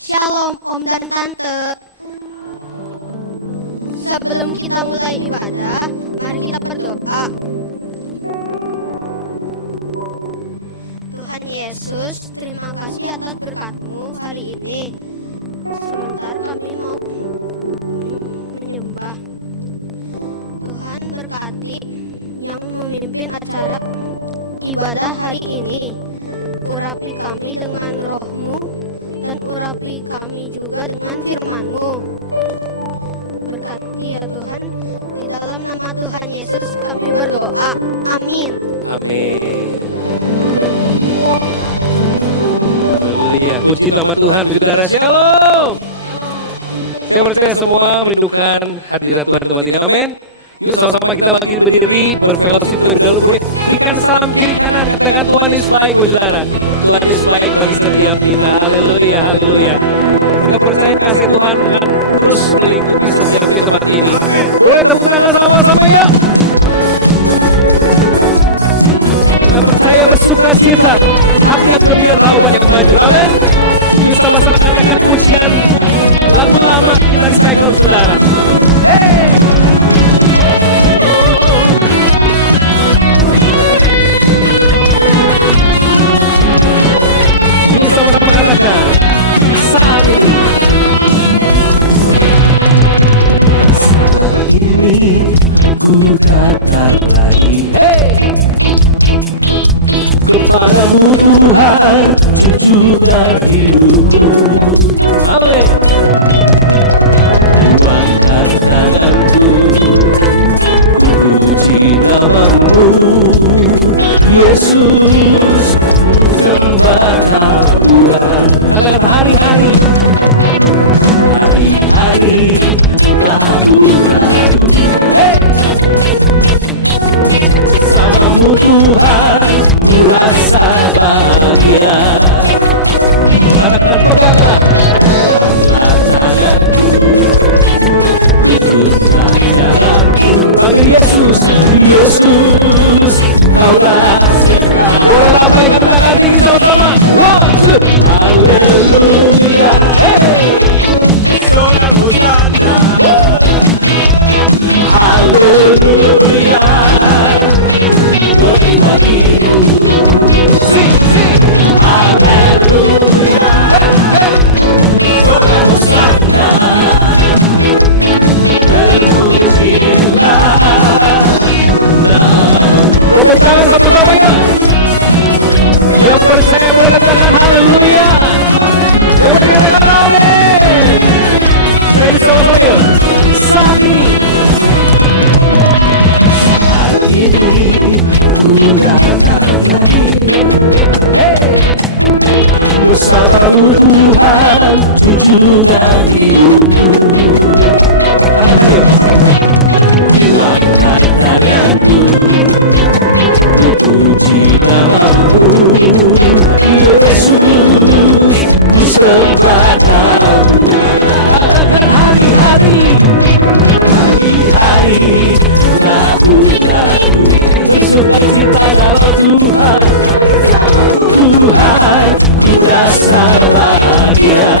Shalom Om dan Tante. Sebelum kita mulai ibadah, mari kita berdoa. Tuhan Yesus, terima kasih atas berkat-Mu hari ini. Sebentar kami mau menyembah. Tuhan berkati yang memimpin acara ibadah hari ini. Urapi kami dengan roh-Mu dan urapi kami juga dengan firman-Mu. Berkati ya Tuhan, di dalam nama Tuhan Yesus kami berdoa. Amin. Amin. Haleluya. Puji nama Tuhan, saudara. Shalom. Saya percaya semua merindukan hadirat Tuhan tempat ini. Amin. Yuk sama-sama kita bagi berdiri, berfellowship terlebih dahulu. Berikan salam kiri kanan, katakan Tuhan Yesus baik, saudara. Tuhan Yesus baik bagi setiap kita. Haleluya, haleluya. Kita percaya kasih Tuhan akan terus melingkupi setiap kita tempat ini. Boleh tepuk tangan sama-sama yuk. Kita percaya bersuka cita, hati yang gembira, obat yang maju. Amin. Yuk sama-sama katakan pujian lagu lama kita recycle, saudara. Ku datang lagi, kepadamu Tuhan, jujur dan hidupku. Amin. Luangkan tanganku, ku puji namamu, Yesus, sembah Tuhan. Katakan hari-hari, hari-hari lagu. Tuhan, ku rasa bahagia. katakan peganglah Tanganku, ikutlah jalanku. panggil Yesus. Yesus, kaulah segala. Boleh lambaikan tangan tinggi sama-sama. One, two. Haleluya, Soal Hosana. haleluya. Glory bagimu, Sing, sing. haleluya. Hosana, terpujilah. Tepuk tangan sama-sama ya. Yang percaya boleh katakan haleluya. Yang boleh katakan amin. Saya bisa sama-sama yuk. Saat ini Ku datang lagi, bersamamu Tuhan, jujur dan hidupku. katakan yuk. Luangkan tanganku, ku puji namamu, Yesus, ku sembah Kamu. Katakan hari-hari, hari-hari, lagu-lagu, bersukacita dalam Tuhan. Tuhan, ku rasa bahagia.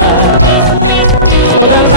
Pegang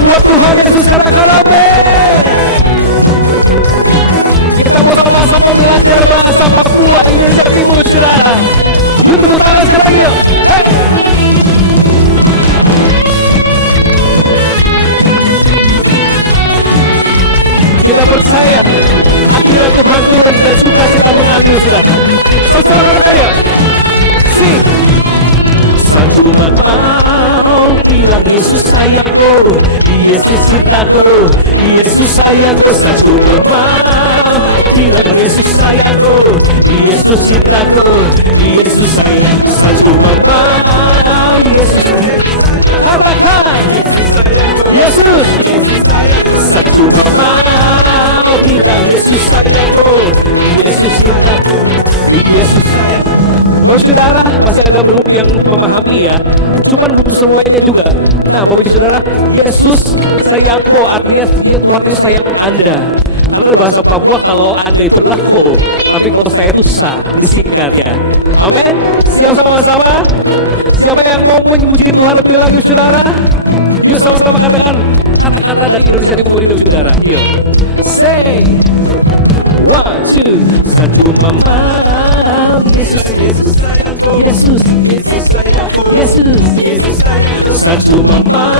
tangan buat Tuhan Yesus, katakan amin. Kita mau sama-sama belajar bahasa Papua Indonesia Timur, saudara. Yuk tepuk tangan sekali lagi yuk. Hey. Kita percaya hadirat Tuhan turun dan sukacita mengalir, saudara. Sama-sama katakan yuk. Sing. Satu kau bilang Yesus sayangku, Yesus cintaku, Yesus sayangku. Satu kau bilang Yesus sayangku, Yesus cintaku, Yesus sayangku. Satu kau Yesus katakan Yesus. Satu kau bilang Yesus sayangku, Yesus cintaku, Yesus sayangku. Oh saudara, masih ada belum yang memahami ya. Cuman belum semuanya juga. Nah Bapak Ibu Saudara, Yesus sayangku artinya dia Tuhan itu sayang Anda. Karena bahasa Papua kalau Anda itu lako, tapi kalau saya itu sa, disingkat ya. Amin. Siap sama-sama? Siapa yang mau memuji Tuhan lebih lagi saudara? Yuk sama-sama katakan kata-kata dari Indonesia Timur ini saudara. Yuk. Say 1, 2, satu mama. Yesus, Yesus sayangku, Yesus, Yesus sayangku, Yesus, Yesus sayangku. Satu mama,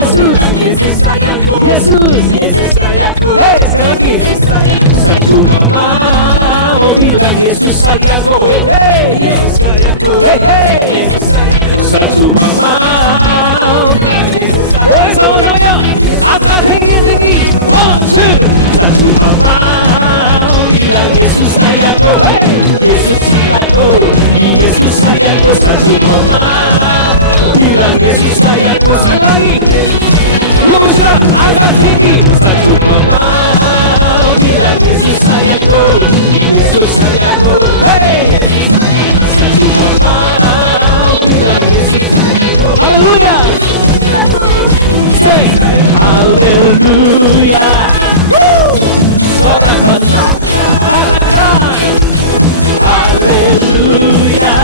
Yesus, Yesus sayangku, Yesus, Yesus sayangku. Hey, sekali lagi. Satu mama, bilang Yesus sayangku, hey, Yesus sayangku, hey, hey, Yesus sayangku. Satu mama, boleh sama-sama yuk, angkat tinggi-tinggi. 1, 2, satu mama, bilang Yesus sayangku, hey, Yesus sayangku, Yesus sayangku. Satu mama, bilang Yesus sayangku. Sekali lagi, belum sudah angkat tinggi. Satu mama, bilang Yesus sayangku, Yesus sayangku, hey. Satu mama, bilang Yesus sayangku. Haleluya. Say haleluya. Sorak katakan haleluya.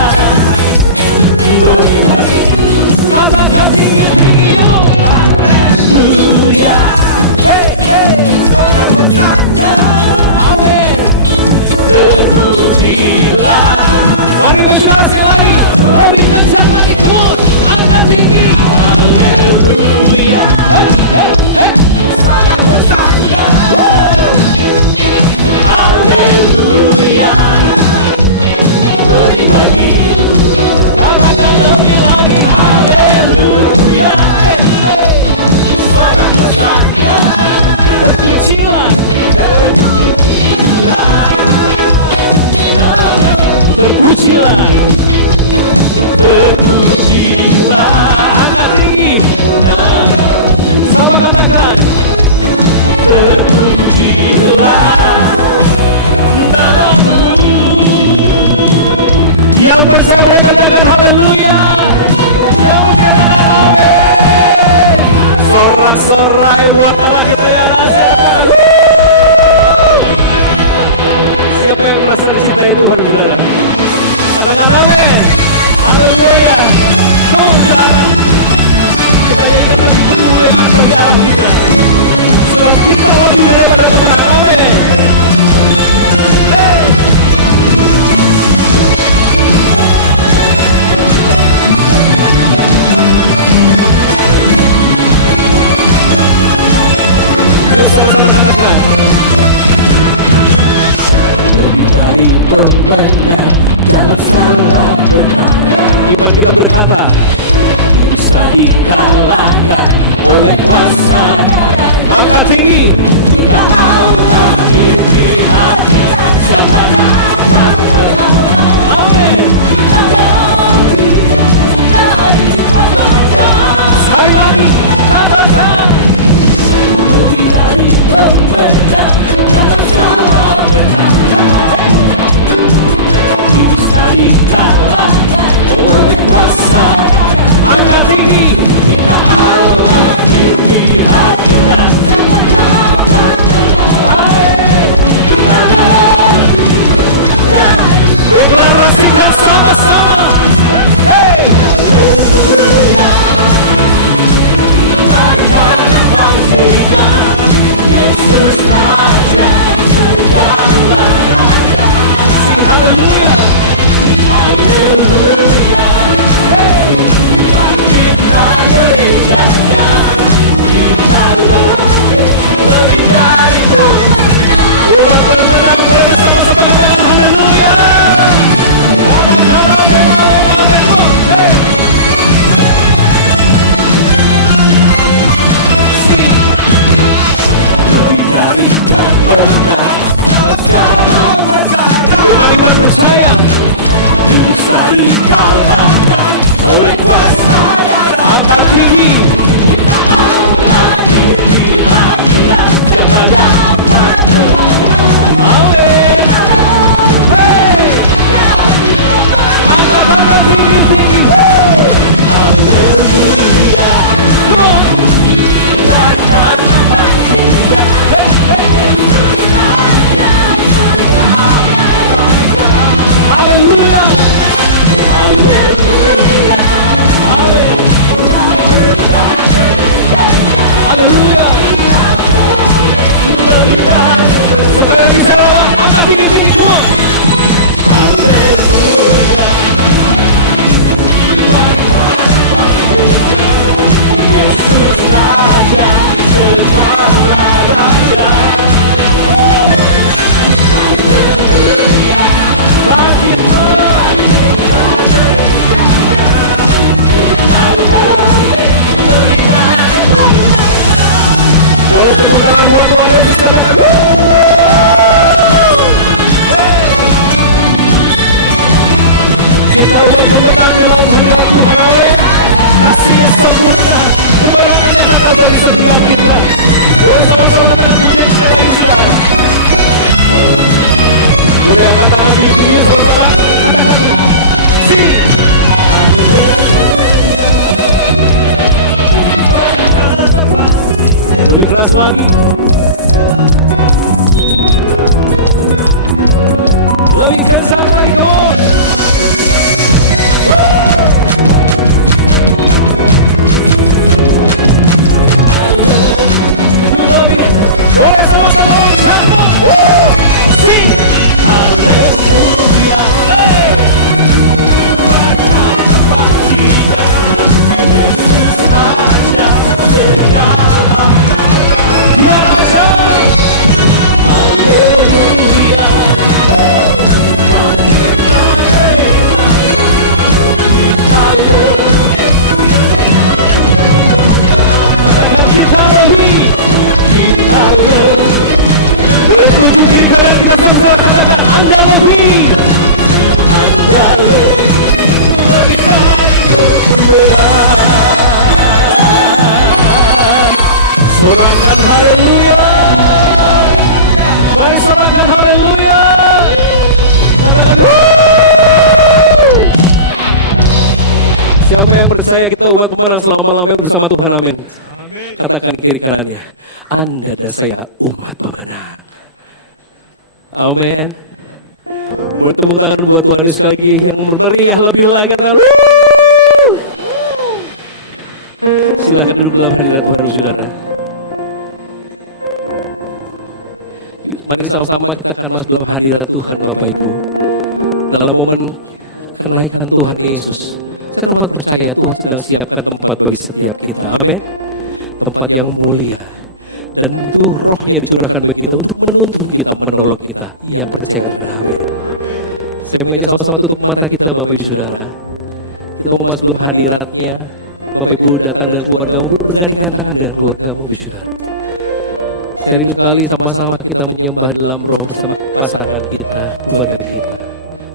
Katakan tinggi-tinggi yuk. Haleluya. Hey, hey. Amin. Terpujilah. Mari bersyukur sekali lagi. Lebih kencang lagi. Come on. Angkat tinggi. Haleluya. Hey, hey, hey. Haleluya. Lebih lagi. Katakan lebih lagi. Haleluya. Hey, hey. Terpujilah. Terpujilah. Terpujilah. Angkat tinggi. Sama katakan. Terpujilah namamu. Yang percaya boleh katakan haleluya. Yang percaya amin. Sorak-sorai buat Allah kita ya. Siapa yang merasa dicintai Tuhan saudara? Katakan amin. Haleluya. Come on saudara. Kita nyanyikan lagi kemuliaan bagi Allah kita. Sebab kita lebih daripada pemenang. Amin. Hey. Ayo sama-sama katakan. Lebih dari pemenang dalam segala perkara. Iman kita berkata, Bisa dikalahkan oleh kuasa angkat tinggi. jika Allah di hati. Siapa Amin. Sekali lagi katakan. lebih dari pemenang Tepuk tangan buat Tuhan Yesus. Katakan, kita umat pemenang di dalam hadirat Tuhan. Amin. Kasih yang sempurna, kemenangan yang kekal bagi setiap kita. Boleh sama-sama katakan pujian sekali lagi, saudara. Boleh angkat tangan tinggi sama-sama. Katakan sing. Lebih keras lagi. Lebih kencang lagi, come on. Lebih. Boleh sama-sama jatuh. Sing. Haleluya. Dia raja. Haleluya. Katakan kita lebih. Kita lebih. Boleh tunjuk kiri kanan kita sama-sama katakan Anda lebih. Anda lebih baik berberat. Sorakan haleluya. Mari sorakan haleluya. Katakan wuuu. Siapa yang percaya kita umat pemenang selama-lamanya bersama Tuhan, amin. Katakan kiri kanannya, Anda dan saya umat pemenang. Amin. Buat tepuk tangan buat Tuhan sekali lagi yang bermeriah lebih lagi. Katakan wuuu. Silahkan duduk dalam hadirat Tuhan, saudara. Mari sama-sama kita akan masuk dalam hadirat Tuhan, Bapak Ibu. Dalam momen kenaikan Tuhan Yesus, saya tempat percaya Tuhan sedang siapkan tempat bagi setiap kita. Amin. Tempat yang mulia. Dan itu rohnya dicurahkan bagi kita untuk menuntun kita, menolong kita. Yang percaya katakan amin. Saya mengajak sama-sama tutup mata kita, Bapak Ibu Saudara. Kita mau masuk dalam hadiratnya. Bapak Ibu datang dengan keluargamu, bergandengan tangan dengan keluargamu, Bapak Ibu Saudara. Saya rindu kali sama-sama kita menyembah dalam roh bersama pasangan kita, keluarga kita.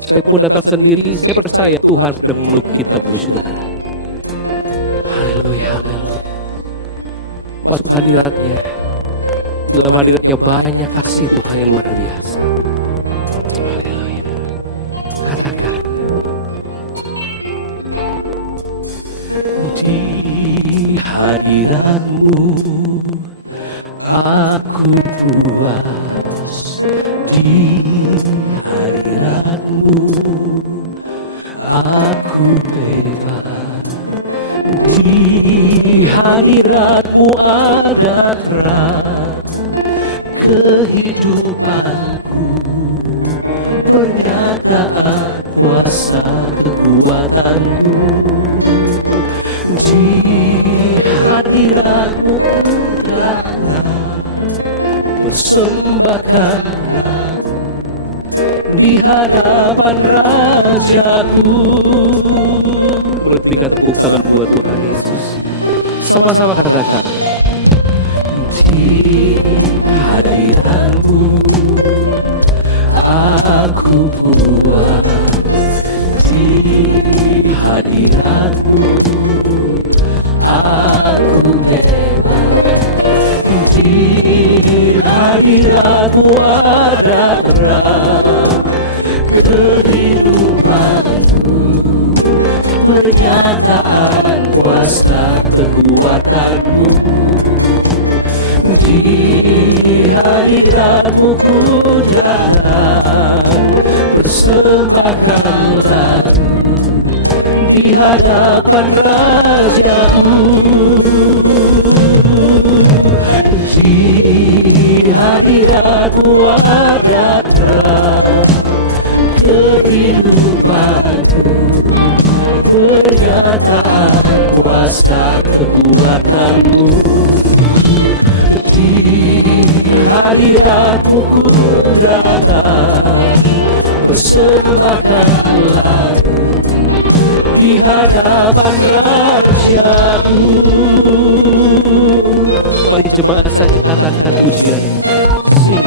Sekalipun datang sendiri, saya percaya Tuhan sedang memeluk kita, Bapak Ibu Saudara. Haleluya, haleluya. Masuk hadiratnya. Dalam hadiratnya banyak kasih Tuhan yang luar biasa. Haleluya. Katakan. Di hadiratmu aku puas. Di hadiratmu aku bebas. Di hadiratmu ada terang kehidupanku, pernyataan kuasa kekuatanmu. Di hadiratmu datang persembahkan di hadapan Rajaku. Boleh berikan tepuk tangan buat Tuhan Yesus. Sama-sama katakan. Di hadiratmu aku puas. Di hadiratmu aku bebas. Di hadiratmu ada terang kehidupanku, pernyataan kuasa kekuatanmu. Di hadiratmu ku datang persembahkan lagu di hadapan Rajaku. Di hadiratmu ada terang kehidupanku, pernyataan kuasa kekuatanmu. Di hadiratmu ku datang persembahkan lagu di hadapan Rajaku. Mari jemaat saja katakan pujian ini. Sing.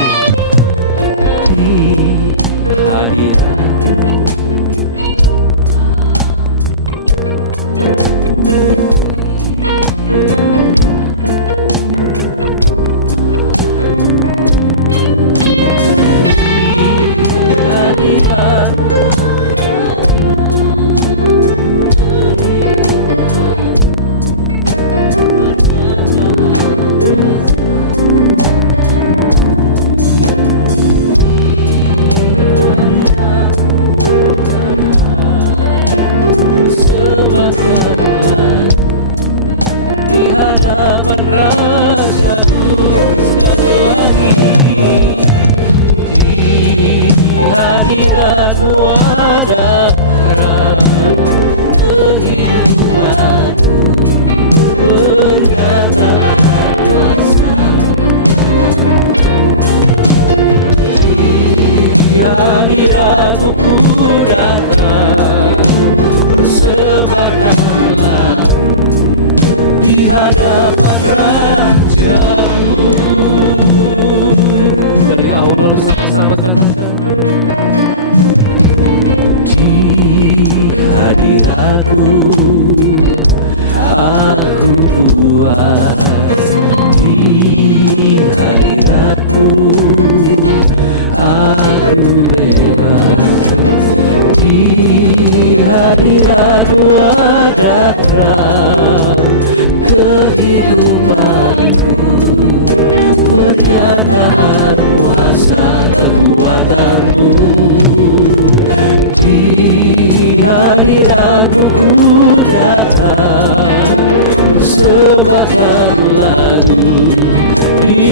Di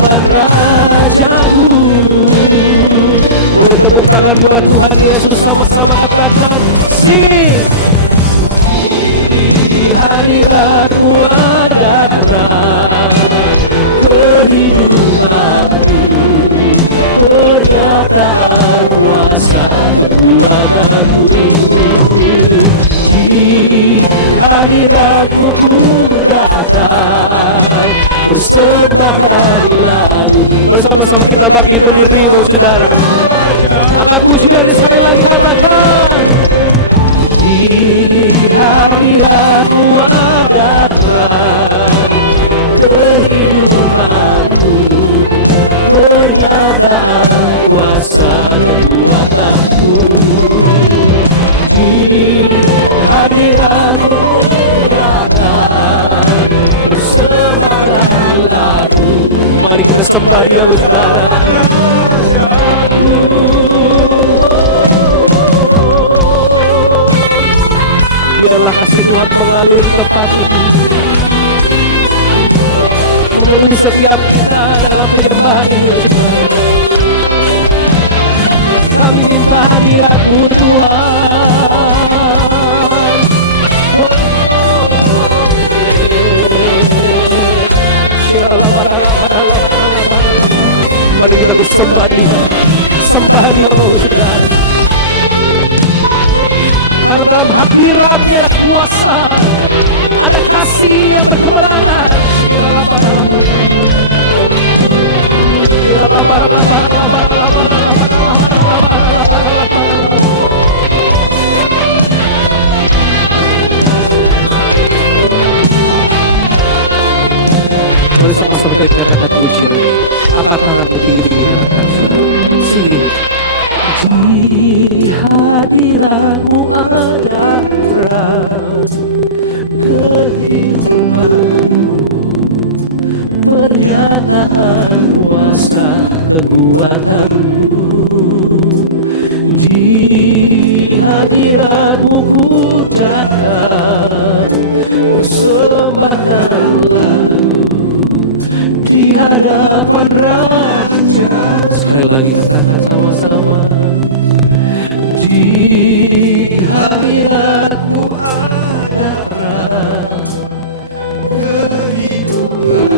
hadirat buat Tuhan Yesus, sama-sama katakan sing. Di hadiratmu ada terang kehidupanku, pernyataan kuasa kekuatanmu. Di hadiratmu ku datang persembahkan lagu. Bersama-sama kita bangkit berdiri, saudara. Angkat pujian sekali lagi, katakan di hadiratmu ada terang kehidupanku, pernyataan kuasa kekuatanmu. Di hadiratmu datang persembahkan lagu. Mari kita sembah Dia, saudara. Biarlah kasih Tuhan mengalir di tempat ini, memenuhi setiap kita dalam penyembahan ini. Kami minta hadirat-Mu Tuhan. Mari kita bersembah Dia, sembah Dia, saudara. Karena dalam hadiratnya ada kuasa, ada kasih yang berkemenangan. Mari sama-sama kita katakan pujian. Angkat tanganmu tinggi-tinggi, katakan sini. Di hadiratmu ada terang kehidupanmu, pernyataan kuasa kekuatanmu. Di hadiratmu ku datang persembahkan lagu. hadapan Raja. Sekali lagi katakan sama-sama. Di hayatmu ada terang, kehidupan,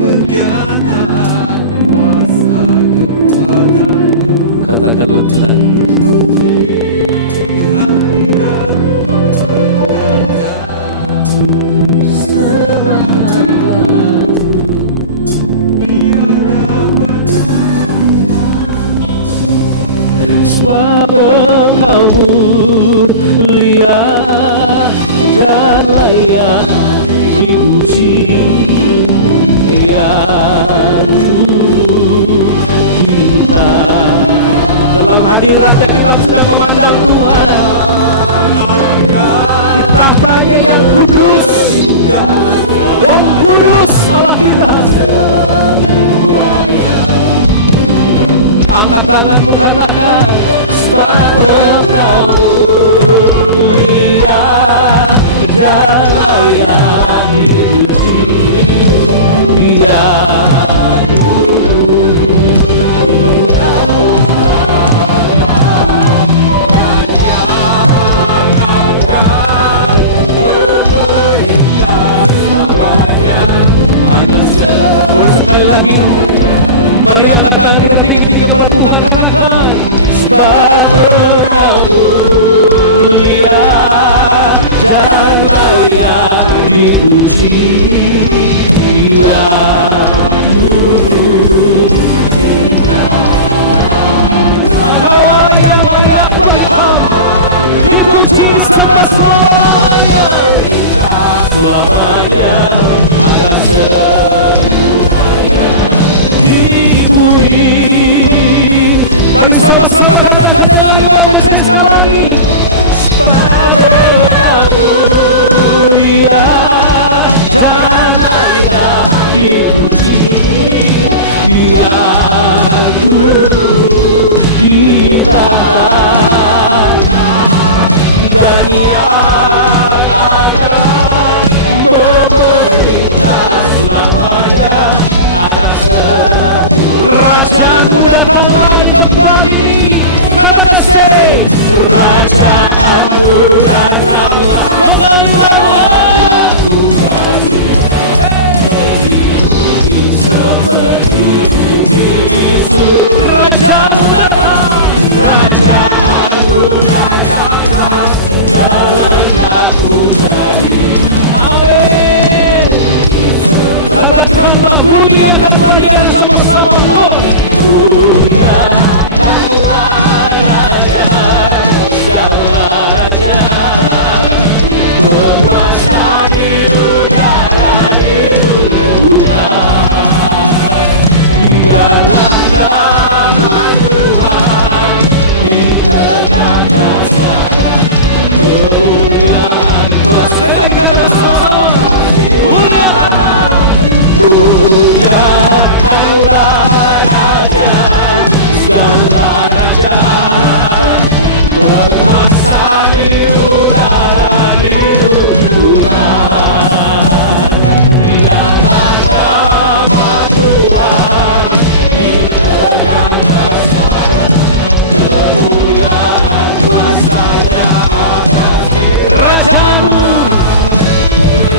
penyataan kuasa kekuatan. Katakan lebih lagi. Sebab Engkau mulia dan layak dipuji, yang dulu kita dalam hadiratnya kita sedang memandang Tuhan, tahtanya yang kudus dan kudus Allah kita. Angkat tanganmu katakan, sebab Engkau mulia dan layak dipuji, biar dulu kita boleh sekali lagi. Mari angkat tangan kita tinggi-tinggi kepada Tuhan, katakan, sebab Engkau mulia dan layak dipuji, biar dulu Engkau yang layak bagi kami dipuji, disembah selama-lamanya, selamanya atas semuanya dipuji. Mari sama-sama katakan dengan imam percaya sekali lagi, sebab Engkau mulia dan layak dipuji, biar dulu kita dan yang akan memerintah selamanya atas kerajaanmu datanglah di tempat ini. Katakan say, kerajaanmu datanglah. Mengalir lagu seperti Yesus. Kerajaanmu datang, kerajaanmu datanglah, kehendakmu jadi. Amin. Katakanlah, muliakanlah Dia sama-sama. Muliakanlah Raja, segala raja, berkuasa di udara, di Tuhan. Biarlah nama Tuhan ditegakkan sekarang, kemuliaan Tuhan. Sekali lagi katakan sama-sama, muliakanlah, muliakanlah Raja, segala raja, berkuasa di udara, di Tuhan. Biarlah nama Tuhan ditegakkan sekarang, kemuliaan kuasa-Nya atas kerajaanmu.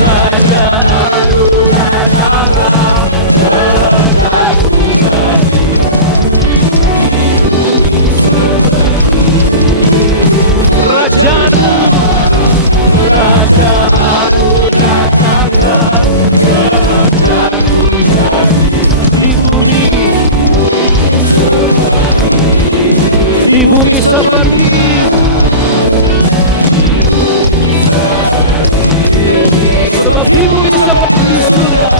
Kerajaanmu datanglah, kehendakmu jadi. Kerajaanmu, kerajaanmu datanglah, kehendakmu jadi. Di bumi seperti sebab di bumi seperti di surga,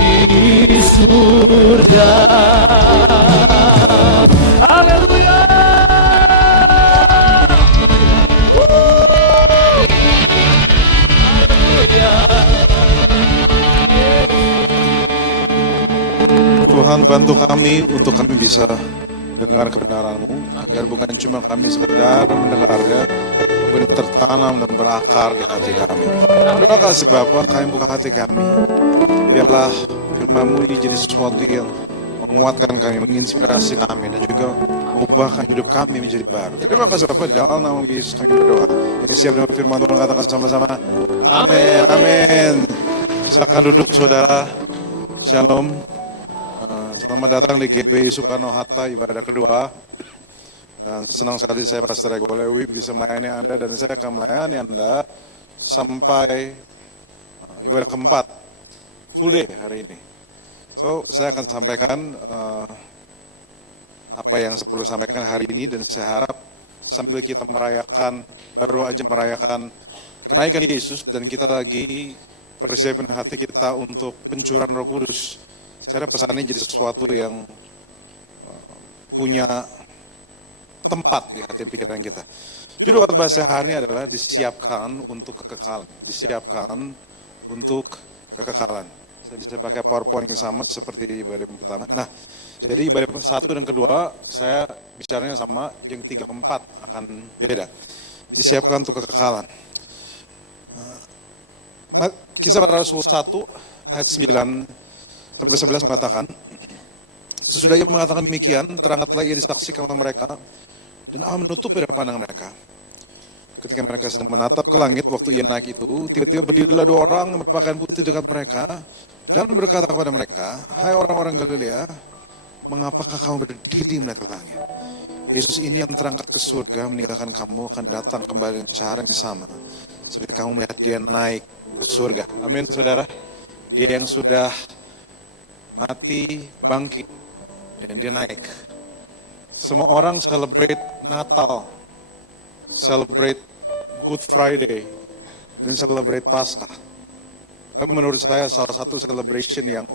di surga. Haleluya. Tuhan, bantu kami untuk kami bisa dengar kebenaran-Mu, agar bukan cuma kami sekedar mendengarnya, tapi boleh tertanam dan berakar di hati kami. Terima kasih Bapak, kami buka hati kami. Biarlah firman-Mu ini jadi sesuatu yang menguatkan kami, menginspirasi kami, dan juga mengubahkan hidup kami menjadi baru. Terima kasih Bapak, di dalam nama Yesus kami berdoa. Yang siap dengan firman Tuhan katakan sama-sama, amin, amin. Silakan duduk saudara. Shalom. Selamat datang di GBI Soekarno-Hatta, ibadah kedua. Dan senang sekali saya Pastor Ego Lewi bisa melayani Anda, dan saya akan melayani Anda sampai ibadah keempat, full day hari ini. So, saya akan sampaikan apa yang saya perlu sampaikan hari ini, dan saya harap sambil kita merayakan, baru aja merayakan kenaikan Yesus, dan kita lagi persiapan hati kita untuk pencurahan Roh Kudus. Saya pesannya jadi sesuatu yang punya tempat di hati pikiran kita. Judul bahasa hari ini adalah disiapkan untuk kekekalan. Disiapkan untuk kekekalan. Saya bisa pakai PowerPoint yang sama seperti ibadah yang pertama. Nah, jadi ibadah satu dan kedua saya bicaranya sama, yang 3 ke 4 akan beda. Disiapkan untuk kekekalan. Kisah para Rasul 1 ayat 9-11 mengatakan, sesudah ia mengatakan demikian, terangkatlah ia disaksikan oleh mereka, dan Allah menutup dari pandang mereka. Ketika mereka sedang menatap ke langit, waktu ia naik itu, tiba-tiba berdirilah 2 orang yang berpakaian putih dekat mereka, dan berkata kepada mereka, hai orang-orang Galilea, mengapakah kamu berdiri menatap langit? Yesus ini yang terangkat ke surga, meninggalkan kamu, akan datang kembali dengan cara yang sama, seperti kamu melihat dia naik ke surga. Amin, saudara. Dia yang sudah mati, bangkit, dan dia naik. Semua orang celebrate Natal, celebrate Good Friday, dan celebrate Paskah. Tapi menurut saya salah satu celebration yang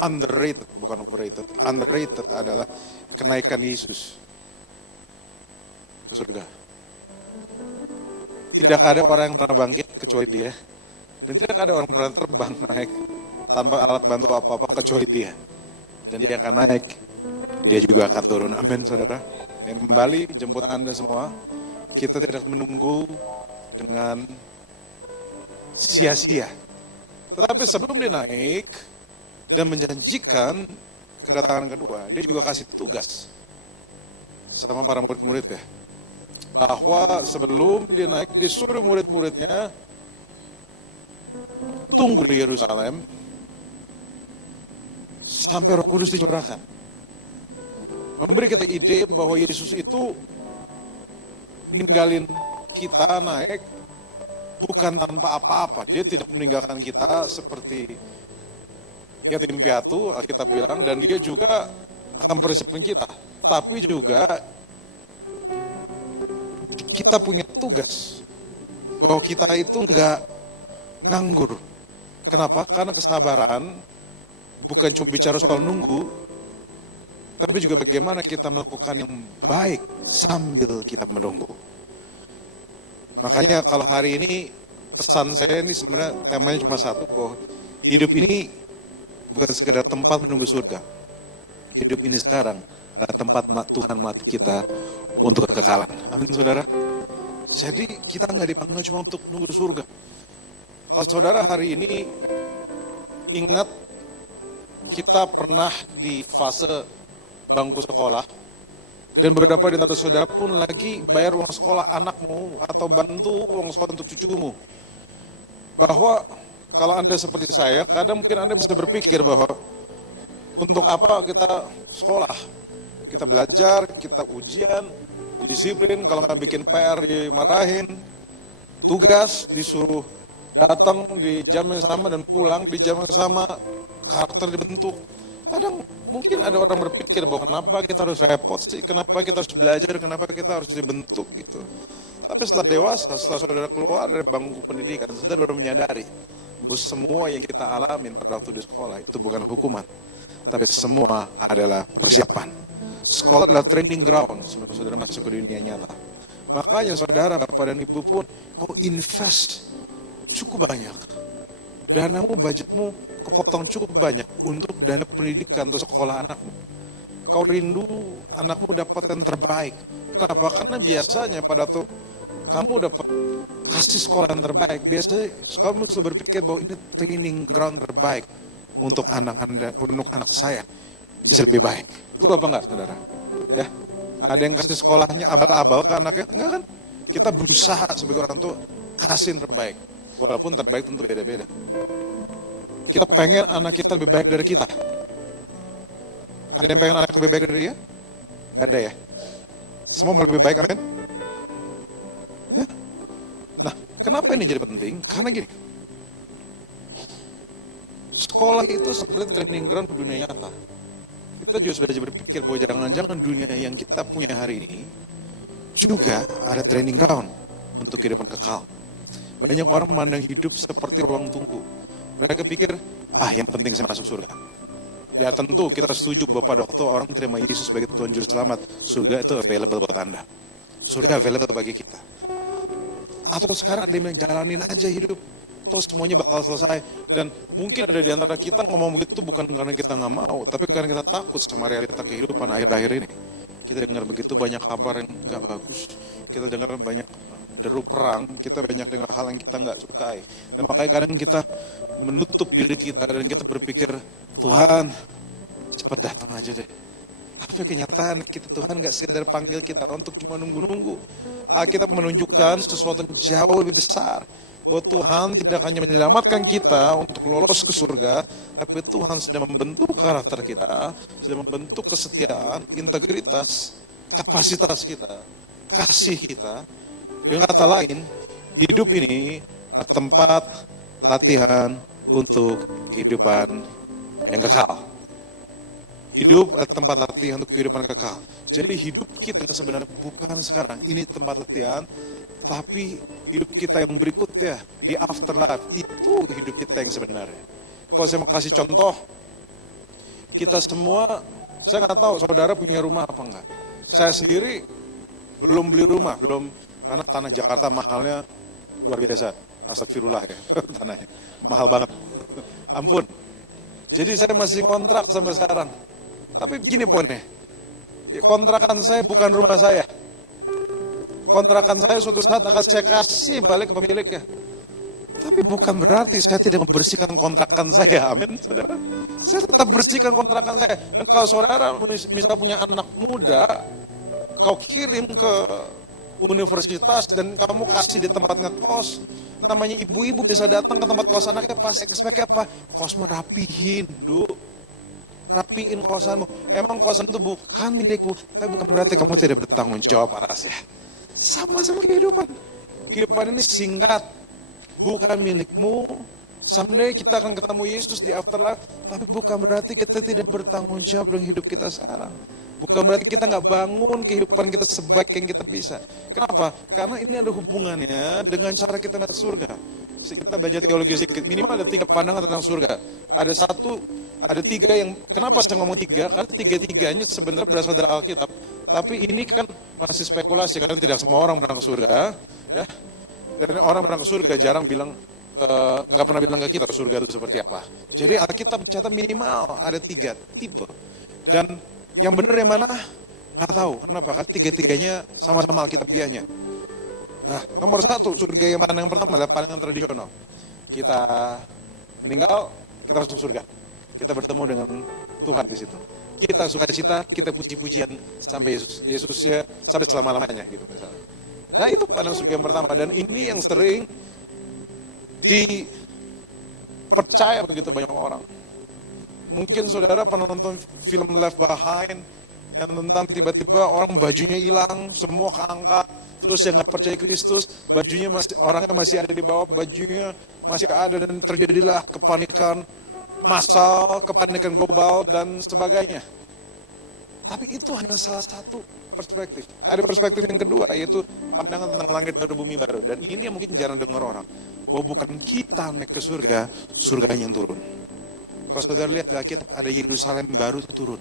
underrated, bukan overrated, underrated adalah kenaikan Yesus ke surga. Tidak ada orang yang pernah bangkit kecuali dia, dan tidak ada orang pernah terbang naik tanpa alat bantu apa-apa kecuali dia. Dan dia akan naik, dia juga akan turun. Amin, saudara. Dan kembali jemput Anda semua, kita tidak menunggu dengan sia-sia. Tetapi sebelum dia naik dan menjanjikan kedatangan kedua, dia juga kasih tugas sama para murid-murid ya. Bahwa sebelum dia naik, dia suruh murid-muridnya tunggu di Yerusalem sampai Roh Kudus dicurahkan. Memberi kita ide bahwa Yesus itu ninggalin kita naik bukan tanpa apa-apa. Dia tidak meninggalkan kita seperti yatim piatu, Alkitab bilang, dan dia juga akan persiapkan kita. Tapi juga kita punya tugas bahwa kita itu enggak nganggur. Kenapa? Karena kesabaran bukan cuma bicara soal nunggu, tapi juga bagaimana kita melakukan yang baik sambil kita menunggu. Makanya kalau hari ini pesan saya ini sebenarnya temanya cuma satu, bahwa hidup ini bukan sekedar tempat menunggu surga. Hidup ini sekarang adalah tempat Tuhan melatih kita untuk kekekalan. Amin, saudara. Jadi kita nggak dipanggil cuma untuk nunggu surga. Kalau saudara hari ini ingat, kita pernah di fase bangku sekolah, dan beberapa di antara saudara pun lagi bayar uang sekolah anakmu atau bantu uang sekolah untuk cucumu. Bahwa kalau Anda seperti saya, kadang mungkin Anda bisa berpikir bahwa untuk apa kita sekolah? Kita belajar, kita ujian, disiplin, kalau nggak bikin PR dimarahin, tugas disuruh datang di jam yang sama dan pulang di jam yang sama, karakter dibentuk. Kadang mungkin ada orang berpikir bahwa kenapa kita harus repot sih, kenapa kita harus belajar, kenapa kita harus dibentuk gitu. Tapi setelah dewasa, setelah saudara keluar dari bangku pendidikan, saudara baru menyadari bahwa semua yang kita alamin pada waktu di sekolah itu bukan hukuman, tapi semua adalah persiapan. Sekolah adalah training ground sebelum saudara masuk ke dunia nyata. Makanya saudara, bapak dan ibu pun mau invest cukup banyak. Danamu, budgetmu kepotong cukup banyak untuk dana pendidikan atau sekolah anakmu. Kau rindu anakmu dapatkan terbaik. Kenapa? Karena biasanya pada tuh kamu dapat kasih sekolah yang terbaik. Biasanya kamu selalu berpikir bahwa ini training ground terbaik untuk anak Anda, untuk anak saya bisa lebih baik. Itu apa enggak, saudara? Ya, ada yang kasih sekolahnya abal-abal ke anaknya, enggak kan? Kita berusaha sebagai orang tua kasih yang terbaik, walaupun terbaik tentu beda-beda. Kita pengen anak kita lebih baik dari kita. Ada yang pengen anak lebih baik dari dia? Gak ada ya? Semua mau lebih baik, amin? Ya. Nah, kenapa ini jadi penting? Karena gini, sekolah itu seperti training ground dunia nyata. Kita juga sudah berpikir bahwa jangan-jangan dunia yang kita punya hari ini juga ada training ground untuk kehidupan kekal. Banyak orang memandang hidup seperti ruang tunggu. Mereka pikir, yang penting saya masuk surga. Ya tentu kita setuju bahwa pada waktu orang terima Yesus sebagai Tuhan Juru Selamat, surga itu available buat Anda. Surga available bagi kita. Atau sekarang ada yang jalanin aja hidup, toh semuanya bakal selesai. Dan mungkin ada di antara kita ngomong begitu bukan karena kita nggak mau, tapi karena kita takut sama realita kehidupan akhir-akhir ini. Kita dengar begitu banyak kabar yang nggak bagus, kita dengar banyak deru perang, kita banyak dengar hal yang kita nggak sukai. Dan makanya kadang kita menutup diri kita dan kita berpikir, Tuhan cepat datang aja deh. Tapi kenyataan kita, Tuhan nggak sekedar panggil kita untuk cuma nunggu-nunggu. Alkitab menunjukkan sesuatu yang jauh lebih besar. Bahwa Tuhan tidak hanya menyelamatkan kita untuk lolos ke surga, tapi Tuhan sedang membentuk karakter kita, sedang membentuk kesetiaan, integritas, kapasitas kita, kasih kita. Dengan kata lain, hidup ini tempat latihan untuk kehidupan yang kekal. Hidup adalah tempat latihan untuk kehidupan kekal. Jadi hidup kita sebenarnya bukan sekarang, ini tempat latihan, tapi hidup kita yang berikutnya, di afterlife, itu hidup kita yang sebenarnya. Kalau saya mau kasih contoh, kita semua, saya nggak tahu saudara punya rumah apa enggak. Saya sendiri belum beli rumah, karena tanah Jakarta mahalnya luar biasa. Astagfirullah ya, tanahnya mahal banget. Ampun. Jadi saya masih kontrak sampai sekarang. Tapi begini poinnya, kontrakan saya bukan rumah saya. Kontrakan saya suatu saat akan saya kasih balik ke pemiliknya. Tapi bukan berarti saya tidak membersihkan kontrakan saya, amin saudara. Saya tetap bersihkan kontrakan saya. Dan kalau saudara misalnya punya anak muda, kau kirim ke universitas dan kamu kasih di tempat ngekos, namanya ibu-ibu bisa datang ke tempat kos anaknya, pas expect apa? Kosmu rapihin, rapiin kosanmu. Emang kosan itu bukan milikmu, tapi bukan berarti kamu tidak bertanggung jawab atasnya. Sama-sama kehidupan. Kehidupan ini singkat, bukan milikmu. Someday kita akan ketemu Yesus di afterlife, tapi bukan berarti kita tidak bertanggung jawab dengan hidup kita sekarang. Bukan berarti kita nggak bangun kehidupan kita sebaik yang kita bisa. Kenapa? Karena ini ada hubungannya dengan cara kita melihat surga. Kita baca teologi sedikit, minimal ada 3 pandangan tentang surga. Ada 3 yang, kenapa saya ngomong 3? Karena 3-3-nya sebenarnya berasal dari Alkitab. Tapi ini kan masih spekulasi, karena tidak semua orang pernah ke surga. Ya. Dan orang pernah ke surga jarang bilang, nggak pernah bilang ke kita surga itu seperti apa. Jadi Alkitab catat minimal ada 3 tipe. Dan yang benar yang mana? Nggak tahu. Kenapa? Karena 3-3-nya sama-sama Alkitabiahnya. Nah, nomor 1, surga yang pandangan pertama adalah pandangan tradisional. Kita meninggal, kita masuk surga. Kita bertemu dengan Tuhan di situ. Kita sukacita, kita puji-pujian sampai Yesus. Yesusnya sampai selama-lamanya gitu misalnya. Nah, itu pandangan surga yang pertama. Dan ini yang sering dipercaya begitu banyak orang. Mungkin saudara pernah nonton film Left Behind yang tentang tiba-tiba orang bajunya hilang, semua keangkat, terus yang nggak percaya Kristus, bajunya orangnya masih ada di bawah, bajunya masih ada dan terjadilah kepanikan massal, kepanikan global dan sebagainya. Tapi itu hanya salah satu perspektif. Ada perspektif yang kedua, yaitu pandangan tentang langit baru, bumi baru. Dan ini yang mungkin jarang dengar orang, bahwa bukan kita naik ke surga, surganya yang turun. Kalau saudara lihat di Alkitab, ada Yerusalem baru turun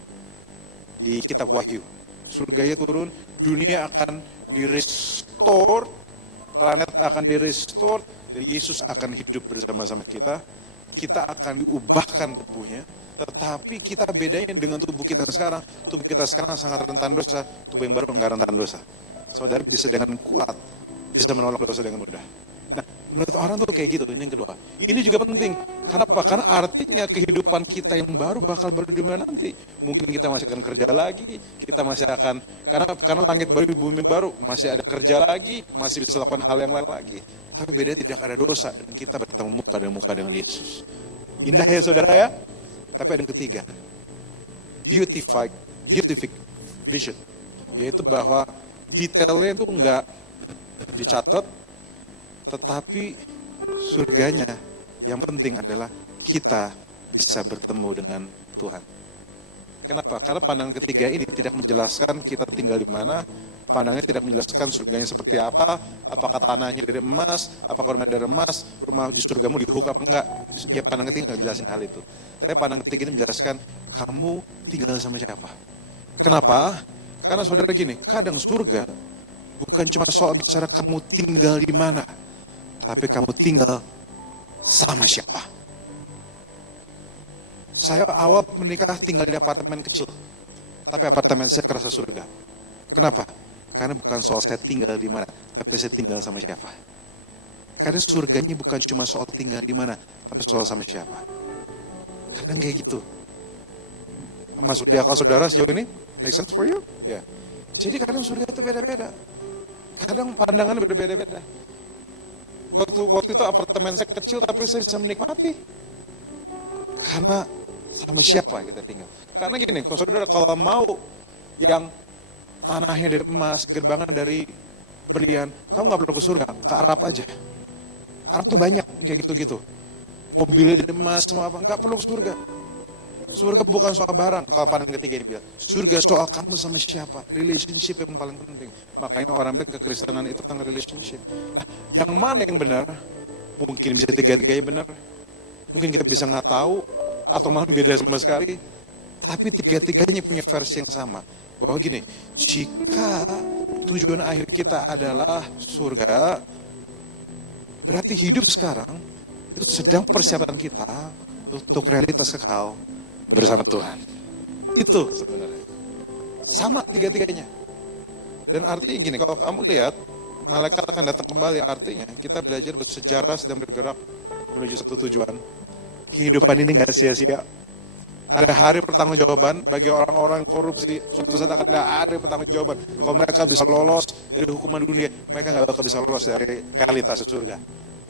di kitab Wahyu. Surganya turun, dunia akan di-restore, planet akan di-restore, dan Yesus akan hidup bersama-sama kita. Kita akan diubahkan tubuhnya, tetapi kita bedanya dengan tubuh kita sekarang. Tubuh kita sekarang sangat rentan dosa, tubuh yang baru enggak rentan dosa. Saudara bisa dengan kuat bisa menolak dosa dengan mudah. Nah, menurut orang tuh kayak gitu. Ini yang kedua. Ini juga penting. Karena apa? Karena artinya kehidupan kita yang baru bakal berdunia nanti. Mungkin kita masih akan kerja lagi, kita masih akan, karena langit baru, bumi baru, masih ada kerja lagi, masih bisa lakukan hal yang lain lagi. Tapi beda tidak ada dosa, dan kita bertemu muka dengan Yesus. Indah ya saudara ya? Tapi ada yang ketiga. Beautified vision. Yaitu bahwa detailnya itu enggak dicatat, tetapi surganya yang penting adalah kita bisa bertemu dengan Tuhan. Kenapa? Karena pandangan ketiga ini tidak menjelaskan kita tinggal di mana, pandangannya tidak menjelaskan surganya seperti apa, apakah tanahnya dari emas, apakah rumah dari emas, rumah di surgamu dihuk apa enggak. Ya pandangan ketiga nggak jelasin hal itu. Tapi pandangan ketiga ini menjelaskan kamu tinggal sama siapa. Kenapa? Karena saudara gini, kadang surga bukan cuma soal bicara kamu tinggal di mana, tapi kamu tinggal sama siapa. Saya awal menikah tinggal di apartemen kecil, tapi apartemen saya kerasa surga. Kenapa? Karena bukan soal saya tinggal di mana, tapi saya tinggal sama siapa. Karena surganya bukan cuma soal tinggal di mana, tapi soal sama siapa. Kadang kayak gitu. Masuk di akal saudara sejauh ini? Make sense for you? Ya. Yeah. Jadi kadang surga itu beda-beda. Kadang pandangannya berbeda-beda. Waktu itu apartemen saya kecil tapi saya bisa menikmati. Karena sama siapa kita tinggal. Karena gini, kalau saudara kalau mau yang tanahnya dari emas, gerbangan dari berlian, kamu gak perlu ke surga, ke Arab aja. Arab tuh banyak kayak gitu-gitu. Mobilnya dari emas, semua apa, gak perlu ke surga. Surga bukan soal barang, kalau pandangan ketiga ini bilang. Surga soal kamu sama siapa, relationship yang paling penting. Makanya orang bilang kekristenan itu tentang relationship. Yang mana yang benar? Mungkin bisa tiga-tiganya benar. Mungkin kita bisa nggak tahu, atau malah beda sama sekali. Tapi tiga-tiganya punya versi yang sama. Bahwa gini, jika tujuan akhir kita adalah surga, berarti hidup sekarang itu sedang persiapan kita untuk realitas kekal bersama Tuhan. Itu sebenarnya. Sama tiga-tiganya. Dan artinya gini, kalau kamu lihat, malaikat akan datang kembali, artinya kita belajar bersejarah sedang bergerak menuju satu tujuan. Kehidupan ini gak sia-sia. Ada hari pertanggungjawaban bagi orang-orang korupsi. Suatu saat akan ada hari pertanggungjawaban. Kalau mereka bisa lolos dari hukuman dunia, mereka gak bakal bisa lolos dari realitas surga.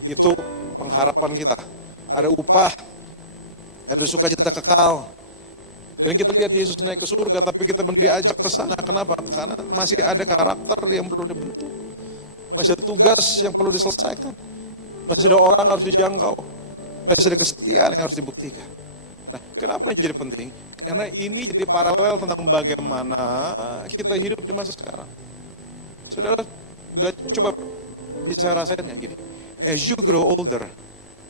Itu pengharapan kita. Ada upah, ada sukacita kekal. Dan kita lihat Yesus naik ke surga, tapi kita belum diajak ke sana. Kenapa? Karena masih ada karakter yang perlu dibentuk. Masih ada tugas yang perlu diselesaikan. Masih ada orang yang harus dijangkau. Masih ada kesetiaan yang harus dibuktikan. Nah, kenapa ini jadi penting? Karena ini jadi paralel tentang bagaimana kita hidup di masa sekarang. Saudara, coba bisa rasain ya gini. As you grow older,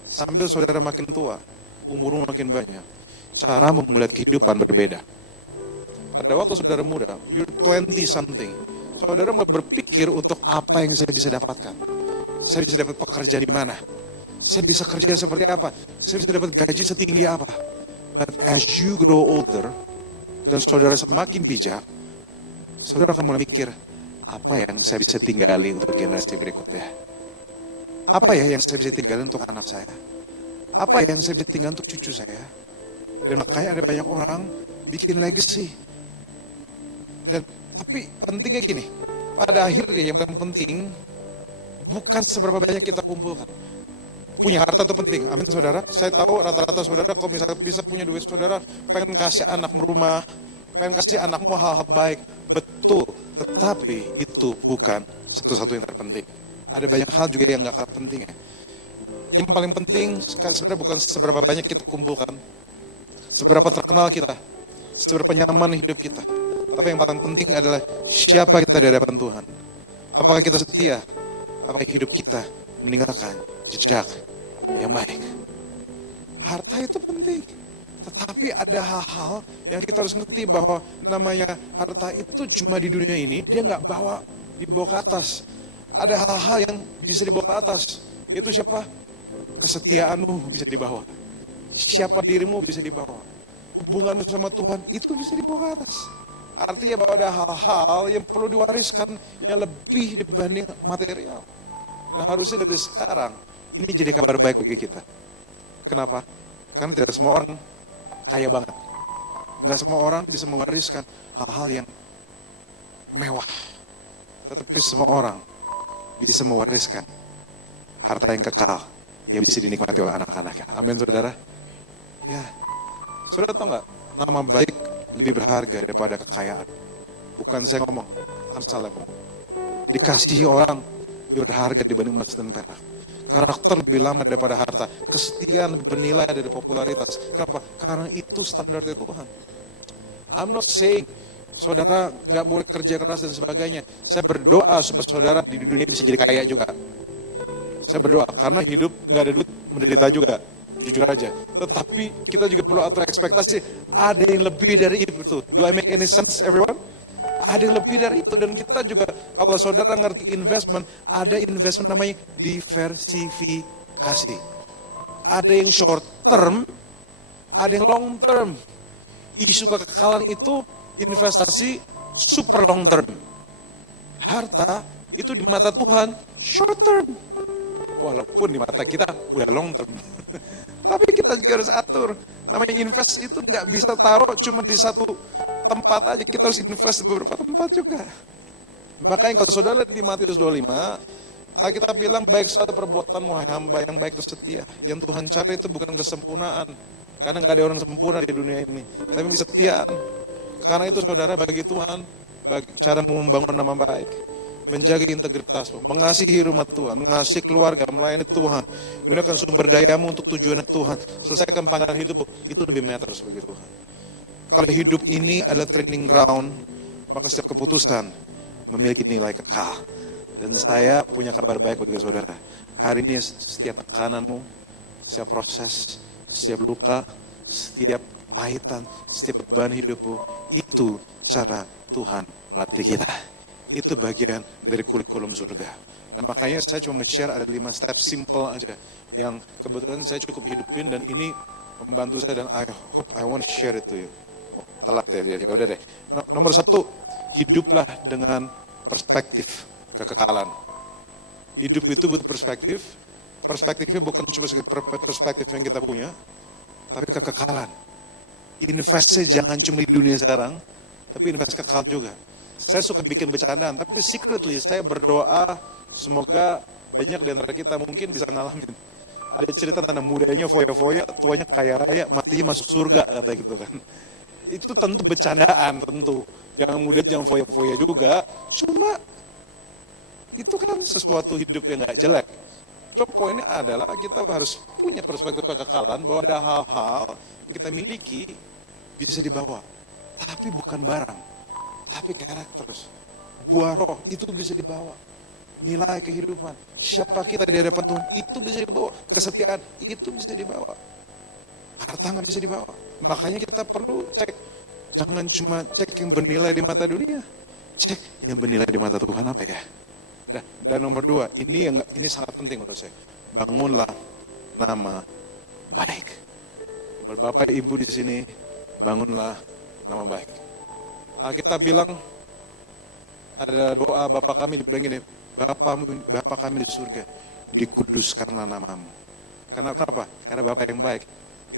sambil saudara makin tua, umurmu makin banyak, cara memulai kehidupan berbeda. Pada waktu saudara muda, you're 20 something, saudara mulai berpikir untuk apa yang saya bisa dapatkan. Saya bisa dapat pekerjaan di mana? Saya bisa kerja seperti apa? Saya bisa dapat gaji setinggi apa? But as you grow older, dan saudara semakin bijak, saudara akan mulai mikir, apa yang saya bisa tinggali untuk generasi berikutnya? Apa ya yang saya bisa tinggali untuk anak saya? Apa yang saya bisa tinggal untuk cucu saya? Dan makanya ada banyak orang bikin legacy. Tapi pentingnya gini, pada akhirnya yang paling penting bukan seberapa banyak kita kumpulkan. Punya harta itu penting, amin saudara. Saya tahu rata-rata saudara kalau misalnya bisa punya duit saudara, pengen kasih anakmu rumah, pengen kasih anakmu hal-hal baik. Betul, tetapi itu bukan satu-satu yang terpenting. Ada banyak hal juga yang gak kalah penting ya. Yang paling penting sebenarnya bukan seberapa banyak kita kumpulkan, seberapa terkenal kita, seberapa nyaman hidup kita. Tapi yang paling penting adalah siapa kita di hadapan Tuhan. Apakah kita setia? Apakah hidup kita meninggalkan jejak yang baik? Harta itu penting. Tetapi ada hal-hal yang kita harus ngerti bahwa namanya harta itu cuma di dunia ini, dia nggak dibawa ke atas. Ada hal-hal yang bisa dibawa ke atas. Itu siapa? Kesetiaanmu bisa dibawa. Siapa dirimu bisa dibawa. Hubunganmu sama Tuhan itu bisa dibawa ke atas. Artinya bahwa ada hal-hal yang perlu diwariskan yang lebih dibanding material. Dan harusnya dari sekarang, ini jadi kabar baik bagi kita. Kenapa? Karena tidak semua orang kaya banget. Nggak semua orang bisa mewariskan hal-hal yang mewah. Tetapi semua orang bisa mewariskan harta yang kekal yang bisa dinikmati oleh anak-anaknya. Amin, saudara. Ya, saudara tahu nggak? Nama baik lebih berharga daripada kekayaan. Bukan saya ngomong, salah ngomong. Dikasihi orang lebih berharga dibanding emas dan perak. Karakter lebih lama daripada harta. Kesetiaan lebih bernilai dari popularitas. Kenapa? Karena itu standar dari Tuhan. I'm not saying saudara nggak boleh kerja keras dan sebagainya. Saya berdoa supaya saudara di dunia bisa jadi kaya juga. Saya berdoa karena hidup nggak ada duit, menderita juga. Jujur aja. Tetapi kita juga perlu atur ekspektasi. Ada yang lebih dari itu. Do I make any sense, everyone? Ada yang lebih dari itu. Dan kita juga, kalau saudara ngerti investment, ada investment namanya diversifikasi. Ada yang short term, ada yang long term. Isu kekekalan itu investasi super long term. Harta itu di mata Tuhan short term. Walaupun di mata kita udah long term. Tapi kita juga harus atur. Namanya invest itu nggak bisa taruh cuma di satu tempat aja. Kita harus invest di beberapa tempat juga. Makanya kalau saudara di Matius 25, Alkitab bilang baik sekali perbuatanmu hai hamba yang baik dan setia. Yang Tuhan cari itu bukan kesempurnaan. Karena nggak ada orang sempurna di dunia ini. Tapi kesetiaan. Karena itu saudara bagi Tuhan, bagi cara membangun nama baik. Menjaga integritasmu, mengasihi rumah Tuhan, mengasihi keluarga, melayani Tuhan, gunakan sumber dayamu untuk tujuan Tuhan, selesaikan panggilan hidupmu, itu lebih matters bagi Tuhan. Kalau hidup ini adalah training ground, maka setiap keputusan memiliki nilai kekal. Dan saya punya kabar baik bagi saudara. Hari ini setiap tekananmu, setiap proses, setiap luka, setiap pahitan, setiap beban hidupmu, itu cara Tuhan melatih kita. Itu bagian dari kurikulum surga. Dan makanya saya cuma share ada 5 step simple aja yang kebetulan saya cukup hidupin dan ini membantu saya dan I want to share it to you. Oh, telat ya udah deh. Nomor 1, hiduplah dengan perspektif kekekalan. Hidup itu butuh perspektif. Perspektifnya bukan cuma perspektif yang kita punya, tapi kekekalan. Investnya jangan cuma di dunia sekarang, tapi invest kekal juga. Saya suka bikin bercandaan, tapi secretly saya berdoa semoga banyak di antara kita mungkin bisa ngalamin. Ada cerita anak mudanya foya-foya, tuanya kaya raya, matinya masuk surga, kata gitu kan. Itu tentu bercandaan, tentu. Yang muda jangan foya-foya juga, cuma itu kan sesuatu hidup yang gak jelek. Cuma poinnya adalah kita harus punya perspektif kekekalan bahwa ada hal-hal yang kita miliki bisa dibawa, tapi bukan barang. Tapi karakter, buah roh itu bisa dibawa. Nilai kehidupan, siapa kita di hadapan Tuhan itu bisa dibawa. Kesetiaan itu bisa dibawa. Harta nggak bisa dibawa. Makanya kita perlu cek. Jangan cuma cek yang bernilai di mata dunia. Cek yang bernilai di mata Tuhan apa ya. Dan nomor 2, ini sangat penting menurut saya. Bangunlah nama baik. Bapak Ibu di sini, bangunlah nama baik. Kita bilang ada doa Bapa kami dibilang gini, Bapa kami di surga, dikuduskanlah namamu. Karena kenapa? Karena Bapa yang baik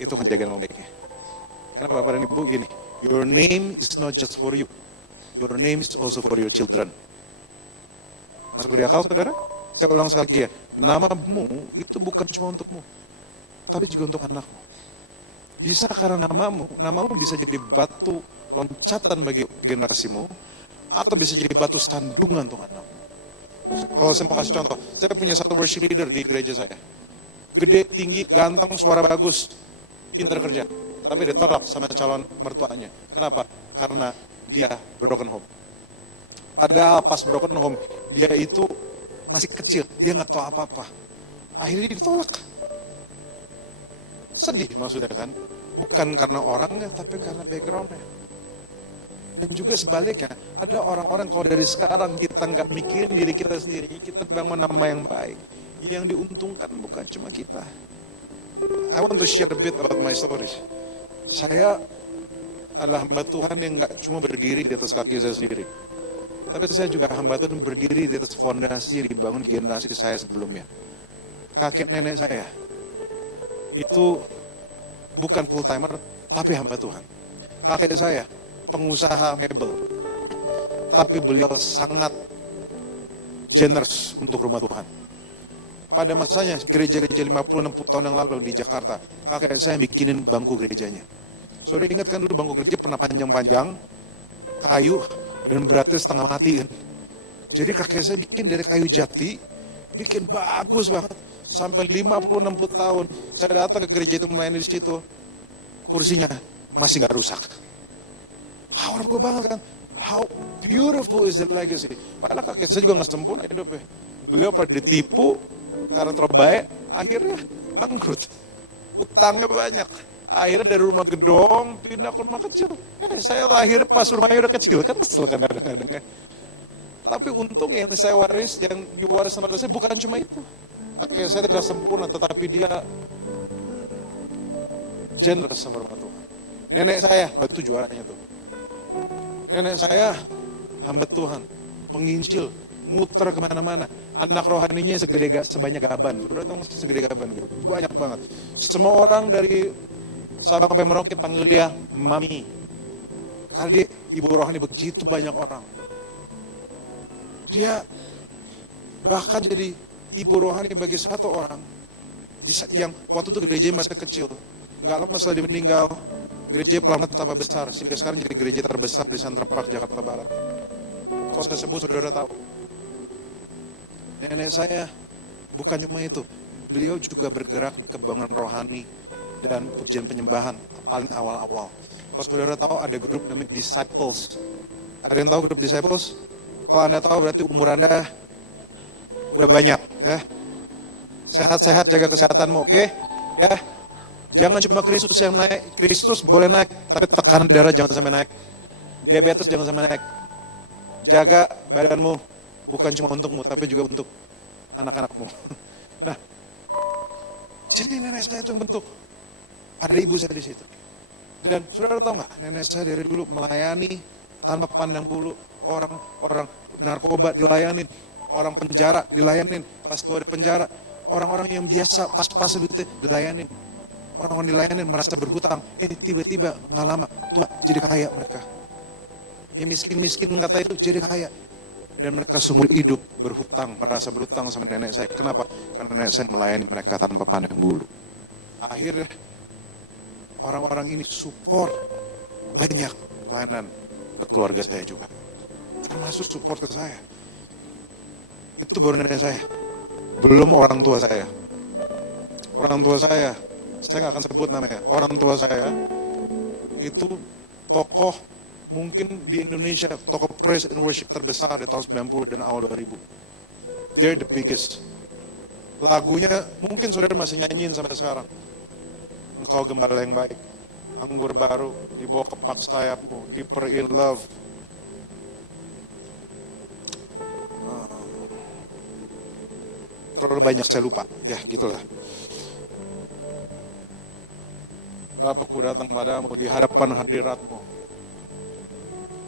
itu akan jaga nama baiknya. Karena Bapak dan Ibu gini, your name is not just for you, your name is also for your children. Masuk di akal saudara? Saya ulang sekali lagi ya, namamu itu bukan cuma untukmu, tapi juga untuk anakmu. Bisa karena namamu bisa jadi batu loncatan bagi generasimu, atau bisa jadi batu sandungan untuk anakmu. Kalau saya mau kasih contoh, saya punya satu worship leader di gereja saya. Gede, tinggi, ganteng, suara bagus, pintar kerja. Tapi ditolak sama calon mertuanya. Kenapa? Karena dia broken home. Padahal pas broken home, dia itu masih kecil, dia nggak tahu apa-apa. Akhirnya ditolak. Sedih maksudnya kan? Bukan karena orangnya, tapi karena backgroundnya. Dan juga sebaliknya, ada orang-orang kalau dari sekarang kita nggak mikirin diri kita sendiri, kita bangun nama yang baik. Yang diuntungkan bukan cuma kita. I want to share a bit about my story. Saya adalah hamba Tuhan yang nggak cuma berdiri di atas kaki saya sendiri. Tapi saya juga hamba Tuhan berdiri di atas fondasi yang dibangun generasi saya sebelumnya. Kakek nenek saya itu bukan full timer, tapi hamba Tuhan. Kakek saya pengusaha mebel, tapi beliau sangat generous untuk rumah Tuhan. Pada masanya gereja-gereja 50-60 tahun yang lalu di Jakarta, kakek saya bikinin bangku gerejanya. Saudara ingat kan dulu bangku gereja pernah panjang-panjang, kayu, dan beratnya setengah mati kan. Jadi kakek saya bikin dari kayu jati, bikin bagus banget. Sampai 50-60 tahun, saya datang ke gereja itu melayani di situ, kursinya masih nggak rusak. Powerful banget kan. How beautiful is the legacy. Padahal kakek saya juga nggak sempurna hidupnya. Beliau pada ditipu, karena terlalu baik, akhirnya bangkrut. Utangnya banyak. Akhirnya dari rumah gedong, pindah ke rumah kecil. Saya lahir pas rumahnya udah kecil, kan kesel kan kadang-kadang. Tapi untung yang saya waris, yang diwaris sama saya bukan cuma itu. Kakek saya tidak sempurna, tetapi dia generous sama rumah Tuhan. Nenek saya, itu juaranya tuh. Nenek saya hamba Tuhan, penginjil, muter kemana-mana. Anak rohaninya sebanyak gaban. Udah tahu segede gaban gitu. Banyak banget. Semua orang dari Sabang sampai Merauke panggil dia Mami. Karena dia ibu rohani begitu banyak orang. Dia bahkan jadi ibu rohani bagi satu orang yang waktu itu gerejanya masih kecil. Nggak lama setelah dia meninggal, gereja pelan tambah besar. Sehingga sekarang jadi gereja terbesar di Central Park, Jakarta Barat. Kalau saya sebut, saudara tahu. Nenek saya bukan cuma itu. Beliau juga bergerak ke bangunan rohani dan pujian penyembahan paling awal-awal. Kalau saudara tahu ada grup namanya Disciples. Ada yang tahu grup Disciples? Kalau Anda tahu berarti umur Anda udah banyak ya. Sehat-sehat, jaga kesehatanmu, oke? Ya. Jangan cuma Kristus yang naik. Kristus boleh naik, tapi tekanan darah jangan sampai naik. Diabetes jangan sampai naik. Jaga badanmu, bukan cuma untukmu, tapi juga untuk anak-anakmu. Nah, jadi nenek saya itu yang bentuk. Ada ibu saya di situ. Dan saudara tahu nggak, nenek saya dari dulu melayani tanpa pandang bulu. Orang narkoba dilayanin, orang penjara dilayanin, pas keluar dari penjara, orang-orang yang biasa pas-pas duitnya dilayanin. Orang-orang dilayanin merasa berhutang, tiba-tiba nggak lama tua jadi kaya mereka. Yang miskin-miskin kata itu jadi kaya. Dan mereka seumur hidup berhutang, merasa berhutang sama nenek saya. Kenapa? Karena nenek saya melayani mereka tanpa pandang bulu. Akhirnya orang-orang ini support banyak pelayanan ke keluarga saya juga. Termasuk support ke saya. Itu baru nenek saya. Belum orang tua saya. Orang tua saya nggak akan sebut namanya. Orang tua saya itu tokoh mungkin di Indonesia, tokoh praise and worship terbesar di tahun 90 dan awal 2000. They're the biggest. Lagunya mungkin saudara masih nyanyiin sampai sekarang. Engkau gembala yang baik, anggur baru, dibawa kepak sayapmu, deeper in love. Terlalu banyak saya lupa, ya gitulah. Bapakku datang padamu di hadapan hadiratmu.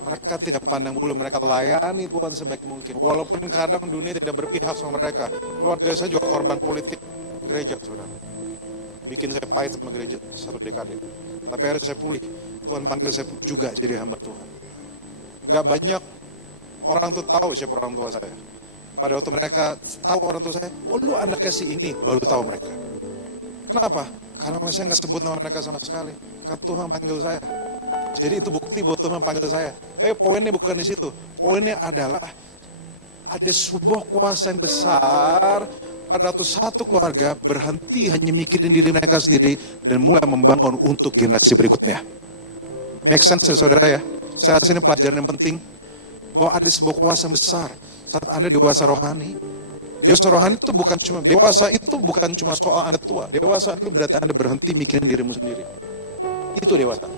Mereka tidak pandang bulu, mereka layani Tuhan sebaik mungkin. Walaupun kadang dunia tidak berpihak sama mereka. Keluarga saya juga korban politik gereja, saudara. Bikin saya pahit sama gereja 1 dekade. Tapi akhirnya saya pulih. Tuhan panggil saya juga jadi hamba Tuhan. Gak banyak orang tuh tahu siapa orang tua saya. Pada waktu mereka tahu orang tua saya, oh lu anaknya si ini, baru tahu mereka. Kenapa? Karena saya nggak sebut nama mereka sama sekali. Karena Tuhan panggil saya. Jadi itu bukti bahwa Tuhan panggil saya. Tapi poinnya bukan di situ. Poinnya adalah ada sebuah kuasa yang besar. Pada waktu satu keluarga berhenti hanya mikirin diri mereka sendiri dan mulai membangun untuk generasi berikutnya. Make sense ya saudara ya? Saya rasa ini pelajaran yang penting. Bahwa ada sebuah kuasa yang besar. Saat Anda dewasa rohani. Dewasa rohani itu bukan cuma soal Anda tua. Dewasa itu berarti Anda berhenti mikirin dirimu sendiri. Itu dewasa.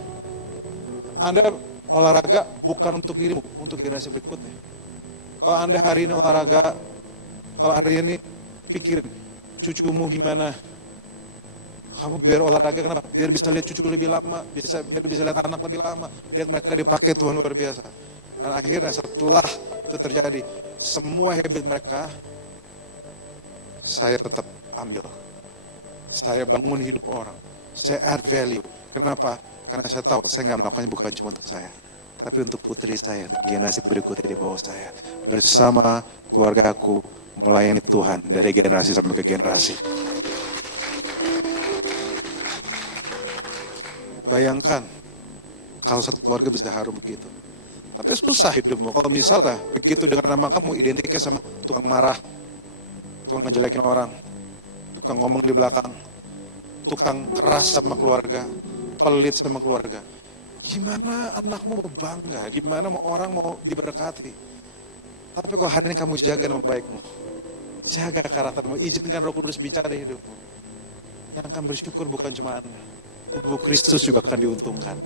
Anda olahraga bukan untuk dirimu, untuk generasi berikutnya. Kalau Anda hari ini olahraga, kalau hari ini pikirin, cucumu gimana? Kamu biar olahraga kenapa? Biar bisa lihat cucu lebih lama, biar bisa lihat anak lebih lama, lihat mereka dipakai Tuhan luar biasa. Dan akhirnya setelah itu terjadi, semua habit mereka, saya tetap ambil. Saya bangun hidup orang. Saya add value. Kenapa? Karena saya tahu saya nggak melakukannya bukan cuma untuk saya, tapi untuk putri saya, generasi berikutnya di bawah saya. Bersama keluargaku melayani Tuhan dari generasi sampai ke generasi. Bayangkan kalau satu keluarga bisa harum begitu. Tapi susah hidupmu. Kalau misalnya begitu dengan nama kamu identiknya sama tukang marah, tukang ngejelekin orang, tukang ngomong di belakang, tukang keras sama keluarga, pelit sama keluarga. Gimana anakmu mau bangga? Gimana orang mau diberkati? Tapi kalau hari ini kamu jaga nama baikmu, jaga karaktermu, izinkan Roh Kudus bicara di hidupmu. Yang akan bersyukur bukan cuma Anda, tubuh Kristus juga akan diuntungkan.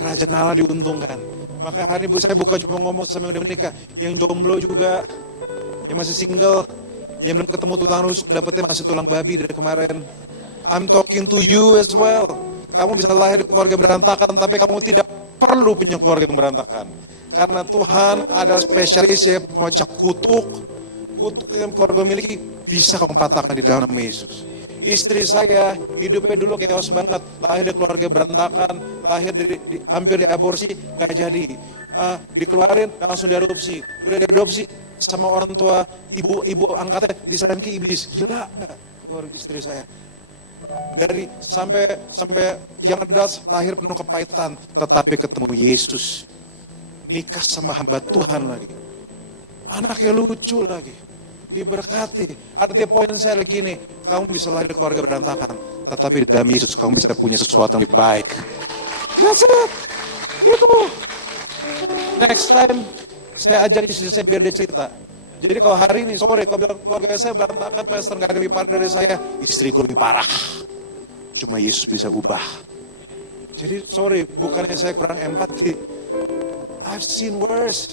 Kerajaan Allah diuntungkan. Maka hari ini saya bukan cuma ngomong sama yang udah menikah, yang jomblo juga, yang masih single, yang belum ketemu tulang rusuk, dapetnya masih tulang babi dari kemarin. I'm talking to you as well. Kamu bisa lahir di keluarga berantakan, tapi kamu tidak perlu punya keluarga yang berantakan. Karena Tuhan adalah spesialis ya, pemecah kutuk. Kutuk yang keluarga miliki bisa kamu patahkan di dalam nama Yesus. Istri saya hidupnya dulu chaos banget, lahir dari keluarga berantakan, lahir hampir diaborsi, gak jadi. Dikeluarin langsung diadopsi, udah diadopsi sama orang tua, ibu angkatnya diserahin ke iblis. Gila nggak keluarga istri saya? Dari sampai yang adults lahir penuh kepahitan, tetapi ketemu Yesus, nikah sama hamba Tuhan lagi, anaknya lucu lagi, diberkati. Artinya poin saya lagi nih, kamu bisa lahir keluarga berantakan, tetapi di dalam Yesus kamu bisa punya sesuatu yang lebih baik. That's it. Itu. Next time saya ajar istri saya biar dia cerita. Jadi kalau hari ini sore kalau bilang keluarga saya berantakan, pastor nggak ada lebih parah dari saya, istri gue lebih parah. Cuma Yesus bisa ubah. Jadi sorry, bukannya saya kurang empati. I've seen worse.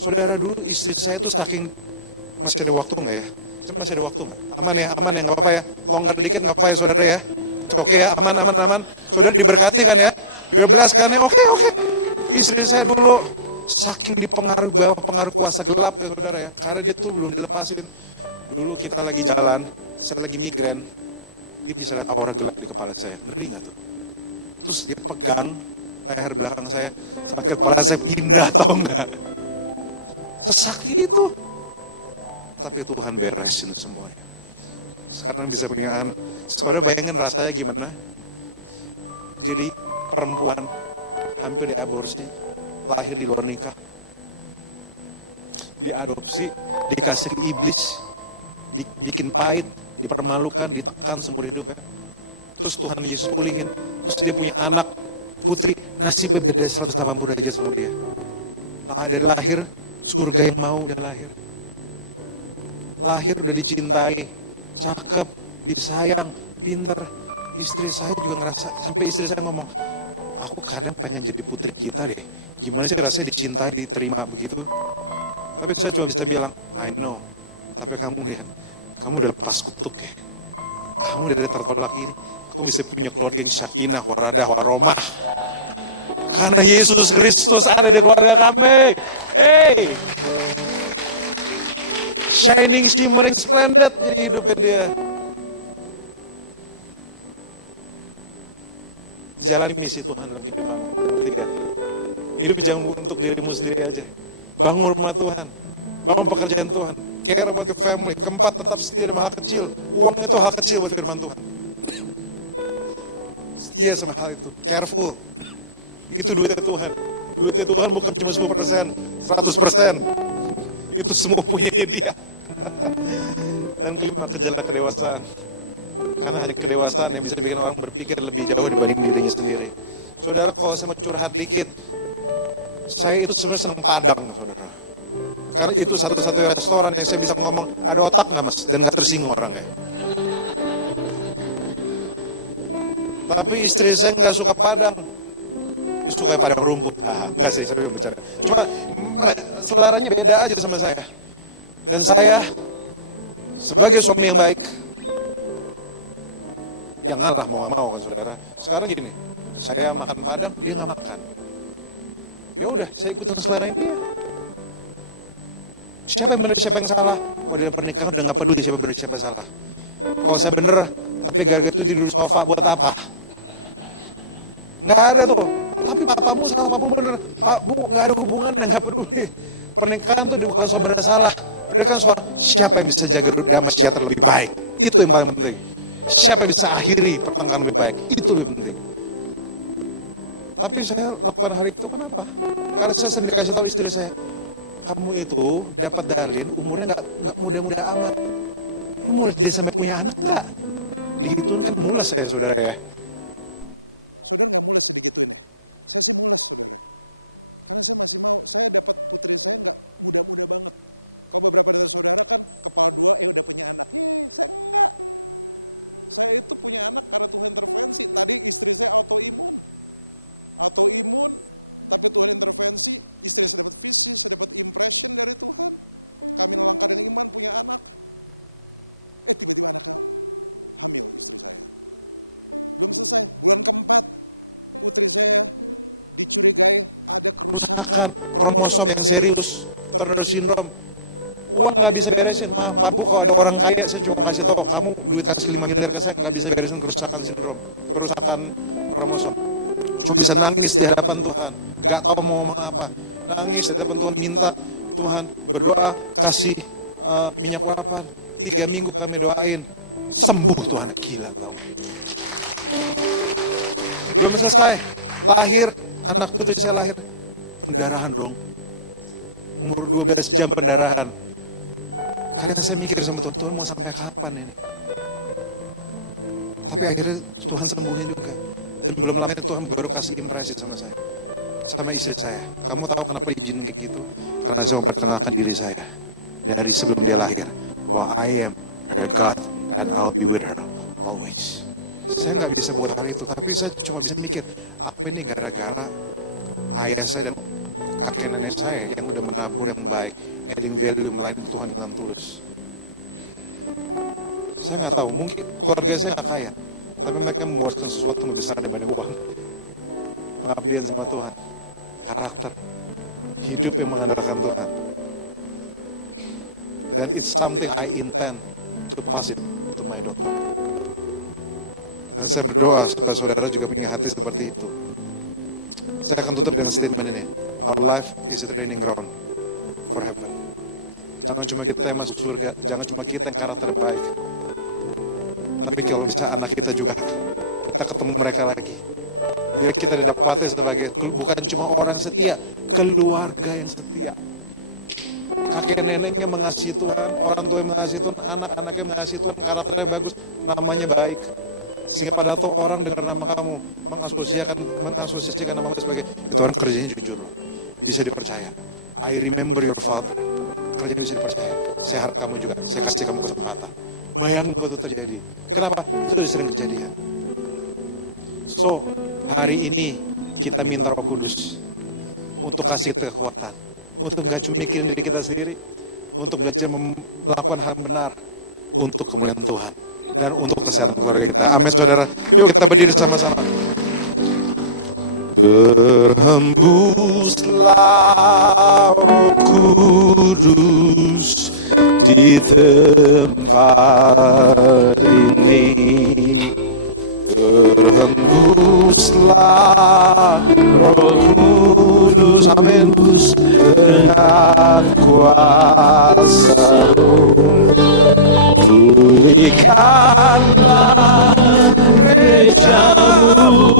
Saudara dulu istri saya tuh saking, masih ada waktu nggak ya? Masih ada waktu nggak? Aman ya, nggak apa-apa ya. Longgar dikit nggak apa-apa ya saudara ya. Oke ya, aman. Saudara diberkati kan ya? 12 kan ya? Oke. Istri saya dulu saking dipengaruhi bawah pengaruh kuasa gelap ya saudara ya. Karena dia tuh belum dilepasin. Dulu kita lagi jalan, saya lagi migran. Dia bisa lihat aura gelap di kepala saya. Ngeri nggak tuh? Terus dia pegang leher belakang saya. Sampai kepala saya pindah, tau nggak? Sesakti itu. Tapi Tuhan beresin semuanya. Sekarang bisa punya anak. Saudara bayangin rasanya gimana? Jadi perempuan hampir diaborsi, lahir di luar nikah, diadopsi, dikasih ke iblis, dibikin pahit, dipermalukan, ditekan seumur hidupnya. Terus Tuhan Yesus pulihin. Terus dia punya anak putri, nasibnya beda 180 derajat sama dia. Dari lahir, surga yang mau udah lahir. Lahir udah dicintai, cakep, disayang, pinter. Istri saya juga ngerasa, sampai istri saya ngomong, aku kadang pengen jadi putri kita deh. Gimana sih rasanya dicintai, diterima begitu. Tapi saya cuma bisa bilang, I know. Tapi kamu lihat, kamu udah lepas kutuk ya. Kamu dari tertolak ini, kamu bisa punya keluarga yang syakinah, waradah, waromah. Karena Yesus Kristus ada di keluarga kami. Hey! Shining, shimmering, splendid jadi hidupnya dia. Jalani misi Tuhan dalam hidup kamu. Ketiga, hidup jangan untuk dirimu sendiri aja. Bangun rumah Tuhan, bangun pekerjaan Tuhan, care about your family. Keempat, tetap setia sama hal kecil. Uang itu hal kecil buat firman Tuhan. Setia sama hal itu, careful. Itu duitnya Tuhan. Duitnya Tuhan bukan cuma 10%, 100%. Itu semua punyanya dia. Dan kelima, kejalan kedewasaan. Karena hanya kedewasaan yang bisa bikin orang berpikir lebih jauh dibanding dirinya sendiri. Saudara, kalau saya mau curhat dikit, saya itu sebenarnya senang Padang, saudara. Karena itu satu-satunya restoran yang saya bisa ngomong, ada otak nggak mas? Dan nggak tersinggung orangnya. Tapi istri saya nggak suka Padang. Suka Padang rumput. Nggak sih, saya bicara. Cuma seleranya beda aja sama saya. Dan saya, sebagai suami yang baik, yang ngalah mau gak mau kan saudara. Sekarang gini, saya makan Padang, dia gak makan. Ya udah, saya ikutan selera dia. siapa yang benar, siapa yang salah? Kalau dalam pernikahan udah gak peduli siapa benar, siapa yang salah. Kalau saya bener, tapi gara-gara itu tidur di sofa buat apa? Nggak ada tuh. Tapi papamu salah, papamu bener. Pakmu nggak ada hubungan, nggak peduli. Pernikahan tuh bukan soal benar salah. Pernikahan soal siapa yang bisa jaga damai sejahtera lebih baik. Itu yang paling penting. Siapa yang bisa akhiri pertengkaran lebih baik. Itu lebih penting. Tapi saya lakukan hal itu kenapa? Karena saya sendiri kasih tahu istri saya, kamu itu dapat dalin umurnya nggak muda-muda amat. Mulai dia sampai punya anak nggak? Dihitungin kan mulas saya saudara ya. Kerusakan kromosom yang serius, Turner syndrome. Uang nggak bisa beresin, maaf Pak Bu, kalau ada orang kaya saya cuma kasih tahu, kamu duit kasih 5 miliar ke saya nggak bisa beresin kerusakan sindrom, kerusakan kromosom. Cuma bisa nangis di hadapan Tuhan, nggak tahu mau ngomong apa, nangis di hadapan Tuhan, minta Tuhan, berdoa, kasih minyak urapan. 3 minggu kami doain, sembuh Tuhan, gila tau. Belum selesai, lahir, anak putri saya lahir, pendarahan dong. Umur 12 jam pendarahan. Kadang saya mikir sama Tuhan, Tuhan mau sampai kapan ini? Tapi akhirnya Tuhan sembuhin juga. Dan belum lama Tuhan baru kasih impresi sama saya. Sama istri saya. Kamu tahu kenapa izin kayak gitu? Karena saya memperkenalkan diri saya. Dari sebelum dia lahir. Bahwa I am her God and I'll be with her always. Saya nggak bisa buat hal itu. Tapi saya cuma bisa mikir, apa ini gara-gara ayah saya dan kakek nenek saya yang udah menabur yang baik, adding value melayani Tuhan dengan tulus. Saya nggak tahu, mungkin keluarga saya nggak kaya, tapi mereka membuatkan sesuatu yang lebih besar daripada uang. Pengabdian sama Tuhan, karakter, hidup yang mengandalkan Tuhan. Dan it's something I intend to pass it to my daughter. Dan saya berdoa supaya saudara juga punya hati seperti itu. Saya akan tutup dengan statement ini. Our life is a training ground for heaven. Jangan cuma kita yang masuk surga, jangan cuma kita yang karakter baik. Tapi kalau bisa anak kita juga, kita ketemu mereka lagi. Biar kita didapati sebagai, bukan cuma orang setia, keluarga yang setia. Kakek neneknya mengasihi Tuhan, orang tua yang mengasihi Tuhan, anak-anaknya mengasihi Tuhan, karakternya bagus, namanya baik. Sehingga pada waktu orang dengar nama kamu, mengasosiasikan nama kamu sebagai, itu orang kerjanya jujur loh. Bisa dipercaya. I remember your father. Kerjanya bisa dipercaya. Saya harap kamu juga. Saya kasih kamu kesempatan. Bayangin kalau itu terjadi. Kenapa? Itu sering kejadian. So, hari ini kita minta Roh Kudus untuk kasih kita kekuatan. Untuk gak cuma mikirin diri kita sendiri. Untuk belajar melakukan hal benar. Untuk kemuliaan Tuhan. Dan untuk kesehatan keluarga kita. Amin saudara. Yuk kita berdiri sama-sama. Berhembuslah Roh Kudus di tempat ini. Berhembuslah Roh Kudus, amin, dengan kuasa. Pulihkanlah gerejamu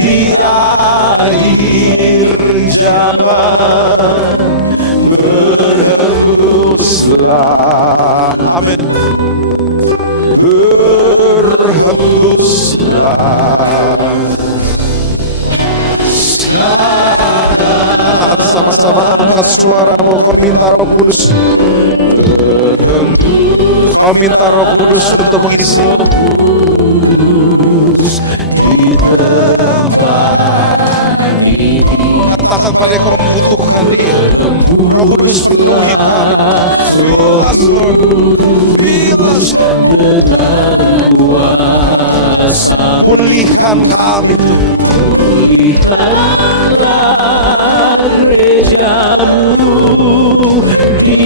di akhir zaman, berhembuslah, amin, berhembuslah. Sekarang sama-sama angkat suaramu, kau minta Roh Kudus, kau minta Roh Kudus untuk mengisi di tempat ini. Katakan pada kau membutuhkan dia. Roh Kudus penuhi kami. Fill us Lord, fill us dengan kuasa. Pulihkan kami Tuhan. Pulihkanlah gerejamu di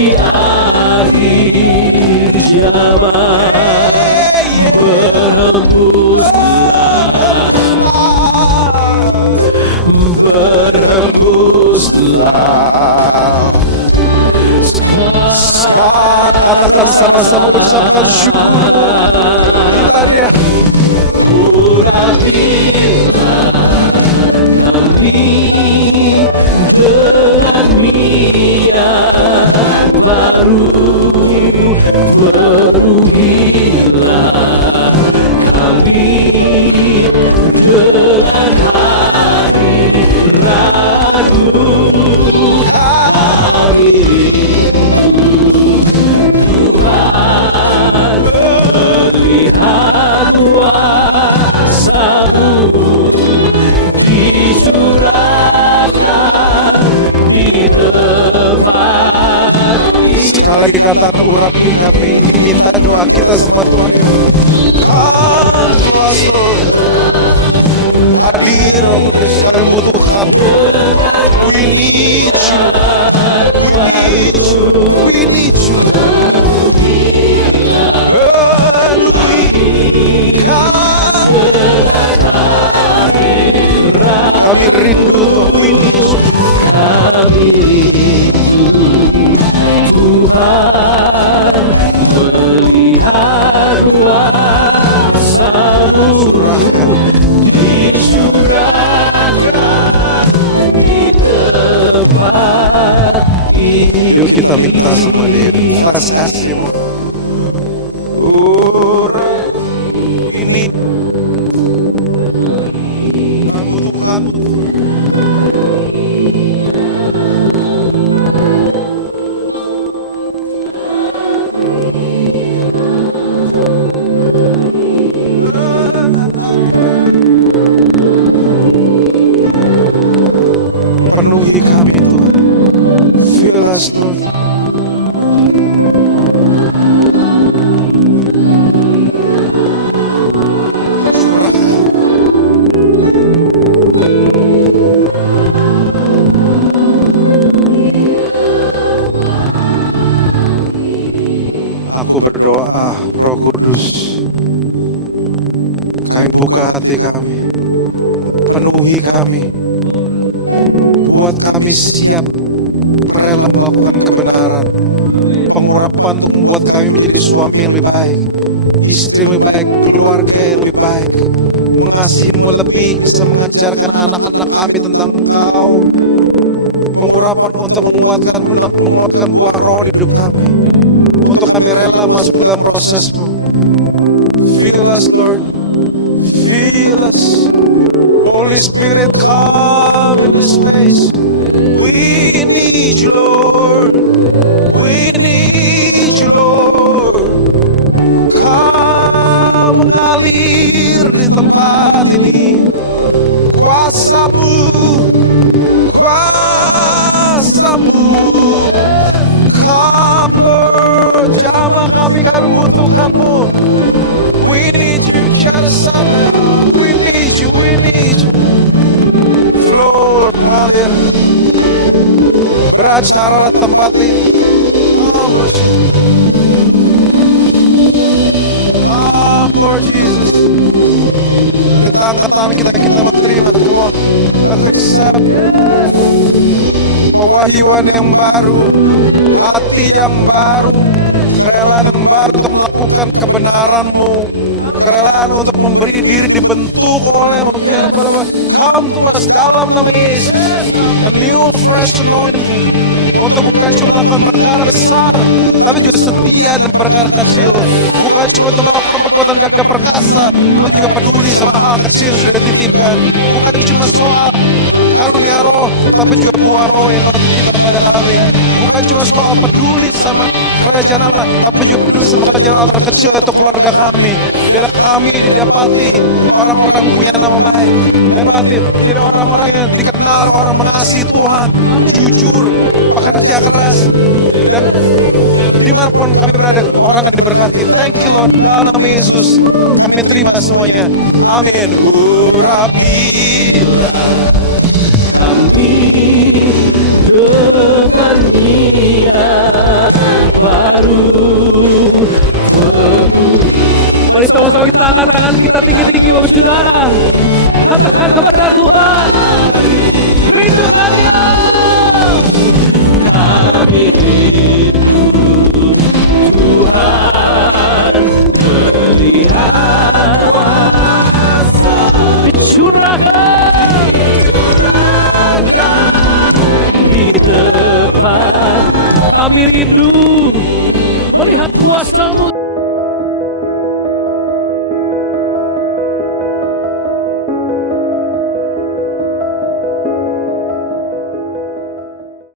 Katakan sama-sama, ucapkan syukur. Kita dia kami dengan niat baru, penuhilah kami dengan hadirat-Mu. Kami melihat kuasa-Mu dicurahkan di tempat ini. sekali lagi katakan urapi kami. Ini minta doa kita sama Tuhan. Come to us, Lord. Hadir, Roh Kudus, kami butuhkan. We need you. We need you. We need you. Kami rindu Tuhan, we need you. Kami rindu Tuhan, melihat kuasa-Mu Curahkan. dicurahkan di tempat ini. Yuk kita minta sama dia. Let's ask him. Ini membutuhkan Tuhan. Penuhi kami Tuhan. Fill us Lord. Aku berdoa, Roh Kudus, kami buka hati kami, penuhi kami, buat kami siap rela melakukan kebenaran. Pengurapan membuat kami menjadi suami yang lebih baik, istri yang lebih baik, keluarga yang lebih baik, mengasihimu lebih, bisa mengajarkan anak-anak kami tentang Engkau. Pengurapan untuk menguatkan buah roh di hidup kami, untuk kami rela masuk dalam prosesmu. Fill us Lord, fill us. Holy Spirit, come in this place. We need you Lord, we need you Lord. Come mengalir di tempat ini. Kuasa-Mu, kuasa-Mu. Come Lord, jamah kami membutuhkan-Mu. We need you, cara sana. We need you, we need you. Flow, mengalir. Beracaralah tempat ini. Come Lord Jesus. Kita angkat tangan kita menerima. Come on, let's accept. Pewahyuan yang baru, hati yang baru, kerelaan yang baru untuk melakukan kebenaran-Mu, kerelaan untuk memberi diri dibentuk oleh-Mu. Come to us dalam nama Yesus. A new fresh anointing untuk bukan cuma melakukan perkara besar, tapi juga setia dan perkara kecil. Bukan cuma untuk melakukan perbuatan gagah perkasa, tapi juga peduli sama hal kecil yang sudah dititipkan. Bukan cuma soal karunia roh, tapi juga buah roh yang telah dititipkan pada kami. Bukan cuma soal peduli sama kerajaan Allah, tapi juga peduli sama kerajaan Allah kecil atau keluarga kami. Biarlah kami didapati orang-orang punya nama baik, dapati jadi orang-orang yang dikenal, orang mengasihi Tuhan, jujur, pekerja keras, dan dimanapun kami berada, orang akan diberkati. Thank you Lord, dalam nama Yesus kami terima semuanya. Amin. Urapilah kami dengan niat baru. Mari sama-sama kita angkat tangan kita tinggi-tinggi Bapak Saudara.